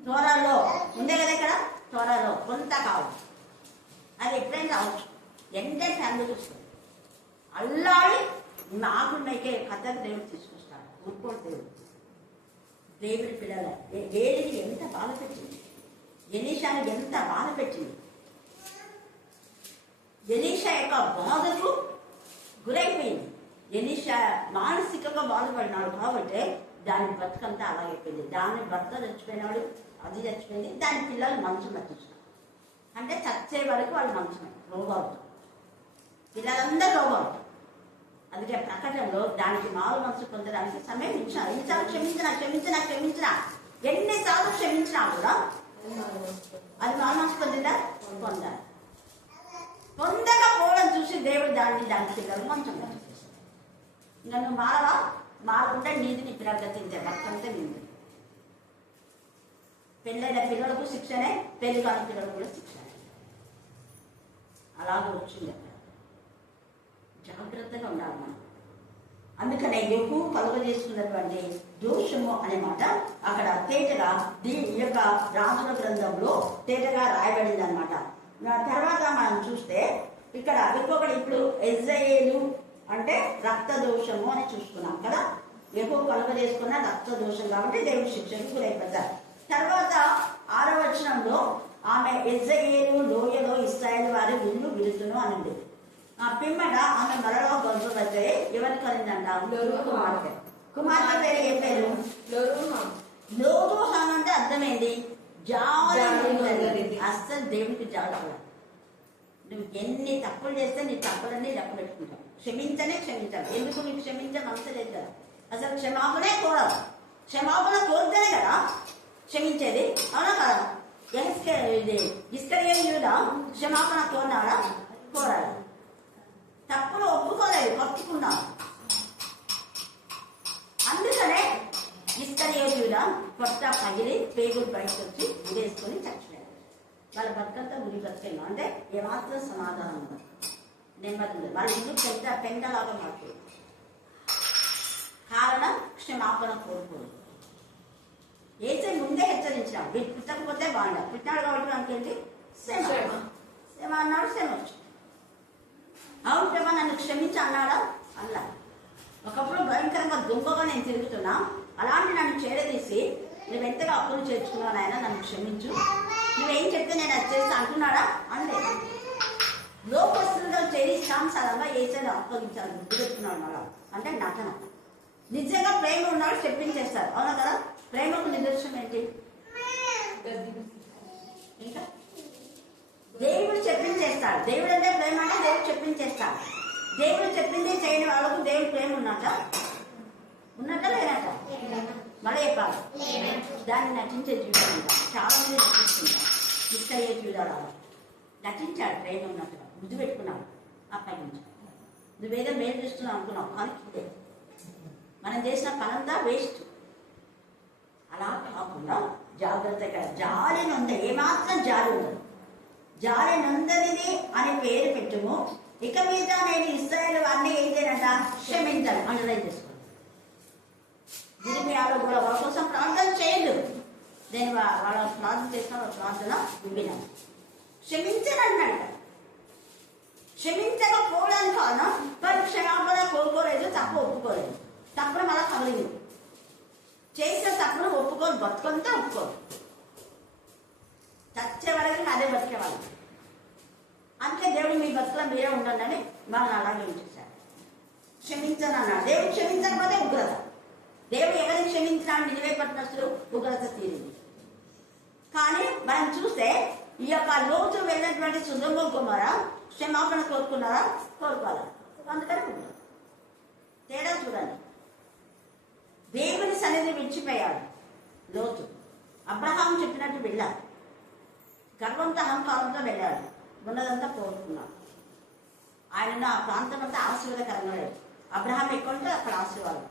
తోరాలో ఉందే కదా, ఇక్కడ తోరాలో కొంత కావచ్చు. అది ఎప్పుడైనా రావచ్చు. ఎంటే ఫ్యామిలీ చూస్తుంది. అల్లాడి నాకు మేకే కథకు దేవుడు తీసుకొస్తాడు. ఊరుకోడు దేవుడు. దేవుడి పిల్లల ఏలికి ఎంత బాధ పెట్టింది. ఎలీషాని ఎంత బాధ పెట్టింది. ఎలీషా యొక్క బాధకు గురైపోయింది. ఎలీషా మానసికంగా బాధపడినాడు కాబట్టి దాని బతుకంతా అలాగైపోయింది. దాని భర్త చచ్చిపోయినాడు, అది చచ్చిపోయింది. దాని పిల్లలు మంచం పట్టించారు. అంటే చచ్చే వరకు వాళ్ళు మంచమే, రోగాలు. పిల్లలందరూ రోగాలు. అందుకే ప్రకటనలో దానికి మారు మనసు పొందడానికి సమయం ఇచ్చారు. ఎన్నిసార్లు క్షమించినా ఎన్నిసార్లు క్షమించినా కూడా అది మారు మనసు పొందాలి. పొందకపోవడం చూసి దేవుడు దాని పిల్లలు మంచం పట్టించారు. నన్ను మారకుంటే నీది నీ పిల్లలు గతించే భక్తంతే నింది. పెళ్ళైన పిల్లలకు శిక్షనే, పెళ్లి కాని పిల్లలకు కూడా శిక్షనే. అలాగే వచ్చింది. అక్కడ జాగ్రత్తగా ఉండాలి మనం. అందుకనే యెహూ కలుగజేసుకున్నటువంటి దోషము అనే మాట అక్కడ తేటగా ఈ యొక్క రాజుల గ్రంథంలో తేటగా రాయబడింది అనమాట. తర్వాత మనం చూస్తే ఇక్కడ ఇంకొకటి, ఇప్పుడు ఇజ్రాయేలు అంటే రక్త దోషము అని చూసుకున్నాం కదా. యెహూ కలుగజేసుకున్న రక్త దోషం కాబట్టి దేవుడి శిక్షకు గురైపోతారు. తర్వాత 6వ వచనంలో ఆమె ఇజ్రాయేలు లోయలో ఇశ్రాయేలు వారి విల్లు విరుతును అనండి. ఆ పిమ్మట ఆమె మరలో గర్భవతి ఎవరికి కలిగిందంట? కుమార్తె. కుమార్తె పేరు ఏం పేరు? లోరుహాం అంటే అర్థమైంది జాలి. అస్సలు దేవునికి జాలి. నువ్వు ఎన్ని తప్పులు చేస్తే నీ తప్పులన్నీ లెక్క పెట్టుకుంటావు. క్షమించాలి. ఎందుకు నీకు క్షమించే మనసు లేదు కదా. అసలు క్షమాపణే కోరాలి. క్షమాపణ కోరితేనే కదా క్షమించేది, అవునా కదా? ఇస్కరియలు యూదా క్షమాపణ కోరాలి. తప్పులు ఒప్పుకోలేదు, పట్టుకున్నాడు. అందుకనే ఇస్కరియోతు పొట్ట పగిలి పేగులు బయటకు వచ్చి ఉరేసుకొని చచ్చిపోయారు. వాళ్ళ బతుకంతా ఉరి బతికేమో అంటే ఏమాత్రం సమాధానం ఉండదు, నెమ్మది ఉండదు. వాళ్ళ ఇల్లు పెంటలాగా మారుతుంది. కారణం క్షమాపణ కోరుకోరు. ఏసే ముందే హెచ్చరించాం, వీడు పుట్టకపోతే బాగుండదు, పుట్టినాడు కాబట్టి మనకేంటి శ్రమ అన్నాడు, శ్రమ వచ్చింది. అవును ప్రేమ నన్ను క్షమించి అన్నాడా? అల్లా. ఒకప్పుడు భయంకరంగా దొంగగా నేను తిరుగుతున్నా, అలాంటి నన్ను చేరదీసి నువ్వెంతగా అప్పులు చేర్చుకున్నావు ఆయన, నన్ను క్షమించు, నువ్వేం చెప్తే నేను అది చేస్తా అంటున్నాడా? అనలేదు. లోకస్తులతో చేరి ఇష్టానుసారంగా ఏసైనా అప్పగించాలి, గుర్తు పెట్టుకున్నాడు. మళ్ళా అంటే నటన. నిజంగా ప్రేమ ఉన్నాడు చెప్పించేస్తారు, అవునా కదా? ప్రేమకు నిదర్శనం ఏంటి? ఇంకా దేవుడు చెప్పించేస్తాడు. దేవుడు అంటే ప్రేమ అంటే దేవుడు చెప్పించేస్తాడు. దేవుడు చెప్పింది చేయని వాళ్ళకు దేవుడు ప్రేమ ఉన్నట్ట లేనట? మళ్ళీ చెప్పాలి. దాన్ని నటించే జీవితం చాలా మంది నటిస్తుంటారు. ఇష్టయ్యే జీవితాలు నటించాడు, ప్రేమ ఉన్నట్టుగా ముద్దు పెట్టుకున్నాడు, అప్పగించాడు. నువ్వేదో మేలు చేస్తున్నావు అనుకున్నావు, కానీ ఇదే మనం చేసిన పనంతా వేస్ట్. అలా కాకుండా జాగ్రత్తగా జాలి నొంద, ఏమాత్రం జాలి ఉండదు. జాలి నొందనిది అని పేరు పెట్టుము, ఇక మీద నేను ఇశ్రాయేలు వారిని ఏం చేయనంట, క్షమించాను. అండర్లైన్ చేసుకోండి. గిరిమియాలో కూడా వాళ్ళ కోసం ప్రార్థన చేయదు. నేను వాళ్ళ ప్రార్థన చేసిన వాళ్ళ ప్రార్థన విన్నాను. క్షమించను అన్నాడు. క్షమించకపోవడానికి కారణం వారు క్షమాపణ కోరుకోలేదు, తప్పు ఒప్పుకోలేదు. తప్పును మళ్ళా కవలింది. చేసిన తప్పును ఒప్పుకోరు, బతుకంతా ఒప్పుకోరు. చచ్చే వరకు అదే బతికేవాళ్ళు. అందుకే దేవుడు మీ బతుకులో మీరే ఉండండి అని వాళ్ళని అలాగే ఉంచేశారు. క్షమించను అన్నాడు. దేవుడు క్షమించకపోతే ఉగ్రత. దేవుడు ఎవరిని క్షమించినాడు? నిజమే పట్టినప్పుడు ఉగ్రత తీరింది. కానీ మనం చూస్తే ఈ యొక్క లోతు వెళ్ళినటువంటి సుధమ కుమార క్షమాపణ కోరుకున్నారా? కోరుకోవాలా? అందుకని తేడా చూడండి. దేవుని సన్నిధి విడిచిపోయాడు లోతు. అబ్రహాం చెప్పినట్టు వెళ్ళాడు. గర్వంతో అహంకారంతో వెళ్ళాడు. ఉన్నదంతా కోరుకున్నాడు. ఆయన ఆ ప్రాంతం అంతా ఆశీర్వాదకరంగా లేదు. అబ్రహాం ఎక్కడుంటే అక్కడ ఆశీర్వాదం,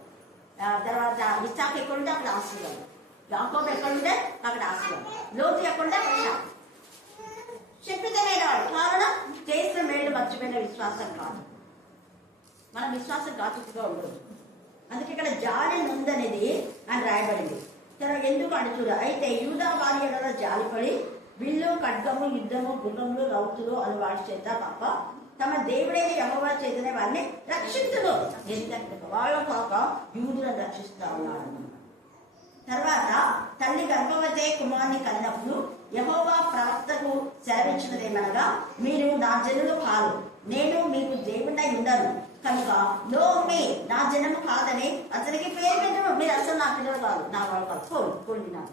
తర్వాత ఇస్సాకు ఎక్కడుంటే అక్కడ ఆశీర్వాదం, యాకోబు ఎక్కడుంటే అక్కడ ఆశీర్వాదం, లోతు ఎక్కడుంటే అక్కడ శాపం. చెప్పితే వెళ్ళాడు. కారణం చేసిన మేలు మర్చిపోయిన విశ్వాసం కాదు. మన విశ్వాసం ఘాతుగా ఉండదు. అందుకే ఇక్కడ జాలి నొందనేది అని రాయబడింది. తర్వాత ఎందుకు అడుగుతుడు? అయితే యూదా వారి ఎడల జాలిపడి విల్లు, ఖడ్గము, యుద్ధము, గుర్రములు, రౌతులు అని వాడి చేత తప్ప తమ దేవుడైన యెహోవా చేతనే వారిని రక్షించుడు. ఎందుకంటే వాళ్ళ కాక యూదులను రక్షిస్తా ఉన్నాడు. తర్వాత తల్లి గర్భవతి కుమారుని కన్నప్పుడు యెహోవా ప్రవక్తకు సెలవిచ్చినదేమనగా, మీరు నా జనులు కాదు, నేను మీకు దేవుడై ఉండను కనుక నో మీ నా జనము కాదని అతనికి పేరు పెట్టను. మీరు అసలు నా పిల్లలు కాదు, నా వాళ్ళు కాదు, పోండి నా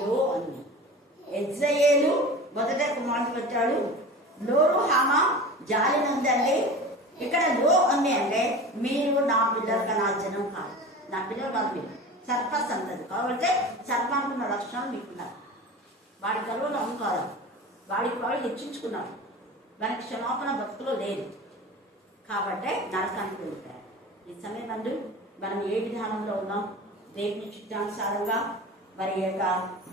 లో అని. ఇజ్రాయేలు మొదట కుమారుడు వచ్చాడు. లోరు హామా జాలి నందండి. ఇక్కడ లో అంది అంటే మీరు నా పిల్లలుగా నా జనం కాదు, నా పిల్లలు కాదు, మీరు సర్ప సంతది కాబట్టి సర్పానికి లక్షణాలు మీకున్నారు. వాడి గర్వంలో అమ్ముకోవాలి, వాడికి వాడు హెచ్చించుకున్నారు. దానికి క్షమాపణ బతుకులో లేదు కాబట్టి నరకానికి వెళ్తారు. ఈ సమయం నందు మనం ఏ విధానంలో ఉన్నాం? దేవుని చిత్తానుసారంగా మరి యొక్క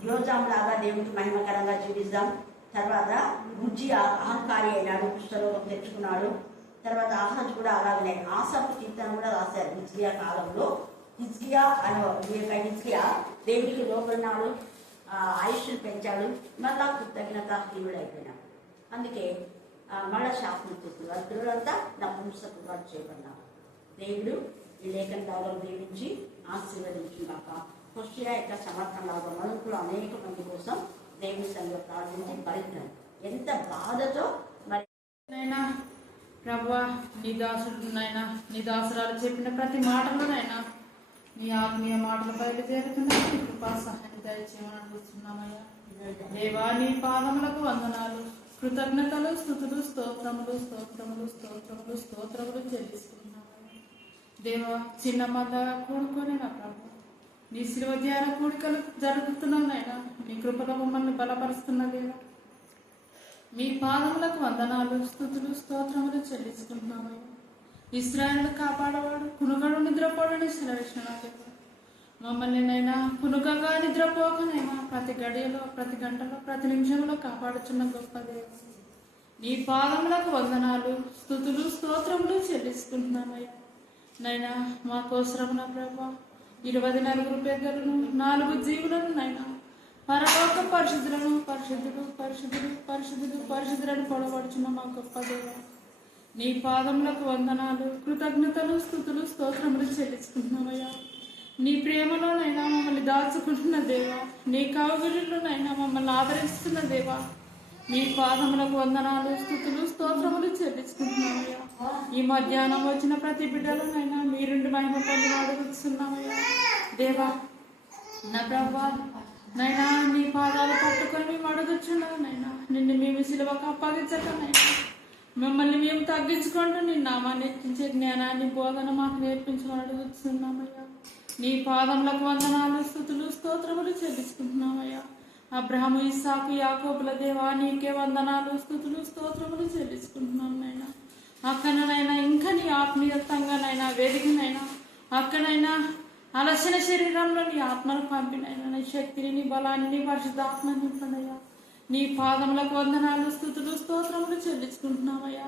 యోజాం లాగా దేవునికి మహిమకరంగా జీవిద్దాం. తర్వాత ఉజ్జియా అహంకారి అయినాడు, కుష్ఠరోగం తెచ్చుకున్నాడు. తర్వాత ఆహాజ్ కూడా అలాగనే ఆసపు కీర్తన కూడా రాశారు. హిజ్కియా కాలంలో హిజ్కియా అని హిజ్కియా దేవుడికి లోబడినాడు, ఆయుష్ను పెంచాడు, మళ్ళా కృతజ్ఞత హీనుడు అయిపోయినాడు. అందుకే మళ్ళా శాపం చేస్తున్నారు. పిల్లలంతా నపుంసకుగా చేయబడినారు. దేవుడు ఈ లేఖన భాగం దీవించి ఆశీర్వదించుగాక. హోషేయ యొక్క సమర్థనలాగా మనం కూడా అనేక మంది కోసం దేవుని సంఘంలో ప్రార్థించి భరిద్దాం. ఎంత బాధతో మరి నైనా ప్రభువా, నీ దాసుడు నైనా, నీ దాసురాలు చెప్పిన ప్రతి మాటలోనైనా నీ ఆత్మీయ మాటలు బయలుదేరుతున్నాయి. నీ కృపా సహాయం దయచేయమని అడుగుతున్నామయ్యా. దేవా, నీ పాదములకు వందనాలు, కృతజ్ఞతలు, స్తుతులు, స్తోత్రములు స్తోత్రములు స్తోత్రములు స్తోత్రములు చెల్లిస్తున్నామయ్యా. దేవా, చిన్న మందగా కూడుకొని నా ప్రభు నీ శిలువ ధ్యాన కూడికలు జరుగుతున్నాయినా, నీ కృపలో మమ్మల్ని బలపరుస్తున్నదేనా. మీ పాదములకు వందనాలు, స్తుతులు, స్తోత్రములు చెల్లించుకుంటున్నామయ్యా. ఇశ్రాయేలును కాపాడవాడు కునుకడు నిద్రపోడని సెలవిచ్చిన నాకు మమ్మల్ని నైనా కునుకగా నిద్రపోకనైనా ప్రతి గడియలో ప్రతి గంటలో ప్రతి నిమిషంలో కాపాడుచున్న గొప్ప దేవుడు నీ పాదములకు వందనాలు స్తుతులు స్తోత్రములు చెల్లిస్తున్నామయ్యా నైనా మాకోసరం నా ప్రభా 24 పెద్దలను 4 జీవులను నైనా పరలోక పరిశుద్ధులను పరిశుద్ధులు పరిశుద్ధులు పరిశుద్ధులు పరిశుద్ధులను పొడబడుచున్న మా గొప్ప దేవ నీ పాదములకు వందనాలు కృతజ్ఞతలు స్తుతులు స్తోత్రములు చెల్లిస్తున్నామయ్యా నీ ప్రేమలోనైనా మమ్మల్ని దాచుకుంటున్న దేవా నీ కౌగిలిలోనైనా మమ్మల్ని ఆదరిస్తున్న దేవా నీ పాదములకు వందనాలు స్తుతులు స్తోత్రములు చెల్లించుకుంటున్నామయ్యా ఈ మధ్యాహ్నం వచ్చిన ప్రతి బిడ్డలనైనా మీరుండి మహిమ పొంది అడుగుతున్నామయ్యా దేవా నా ప్రభా నైనా నీ పాదాలు పట్టుకొని మేము అడుగుచున్నానైనా నిన్ను మేము సిలువకు అప్పగించకనైనా మిమ్మల్ని మేము తగ్గించుకుంటూ నీ నామాన్ని హెచ్చించే జ్ఞానాన్ని బోధన మాకు నేర్పించమని అడుగుతున్నామయ్యా నీ పాదములకు వందనాలు స్తుతులు స్తోత్రములు చెల్లించుకుంటున్నామయ్యా అబ్రహాము ఇస్సాకు యాకోబుల దేవా నీకే వందనాలు స్తుతులు స్తోత్రములు చెల్లించుకుంటున్నాం నైనా అక్కడనైనా ఇంకా నీ ఆత్మీయతంగానైనా వెలిగినైనా అక్కడైనా అలసిన శరీరంలో నీ ఆత్మను పంపినైనా నీ శక్తిని నీ బలాన్ని నీ పరిశుద్ధాత్మని నింపనయ్యా నీ పాదములకు వందనాలు స్తుతులు స్తోత్రములు చెల్లించుకుంటున్నామయ్యా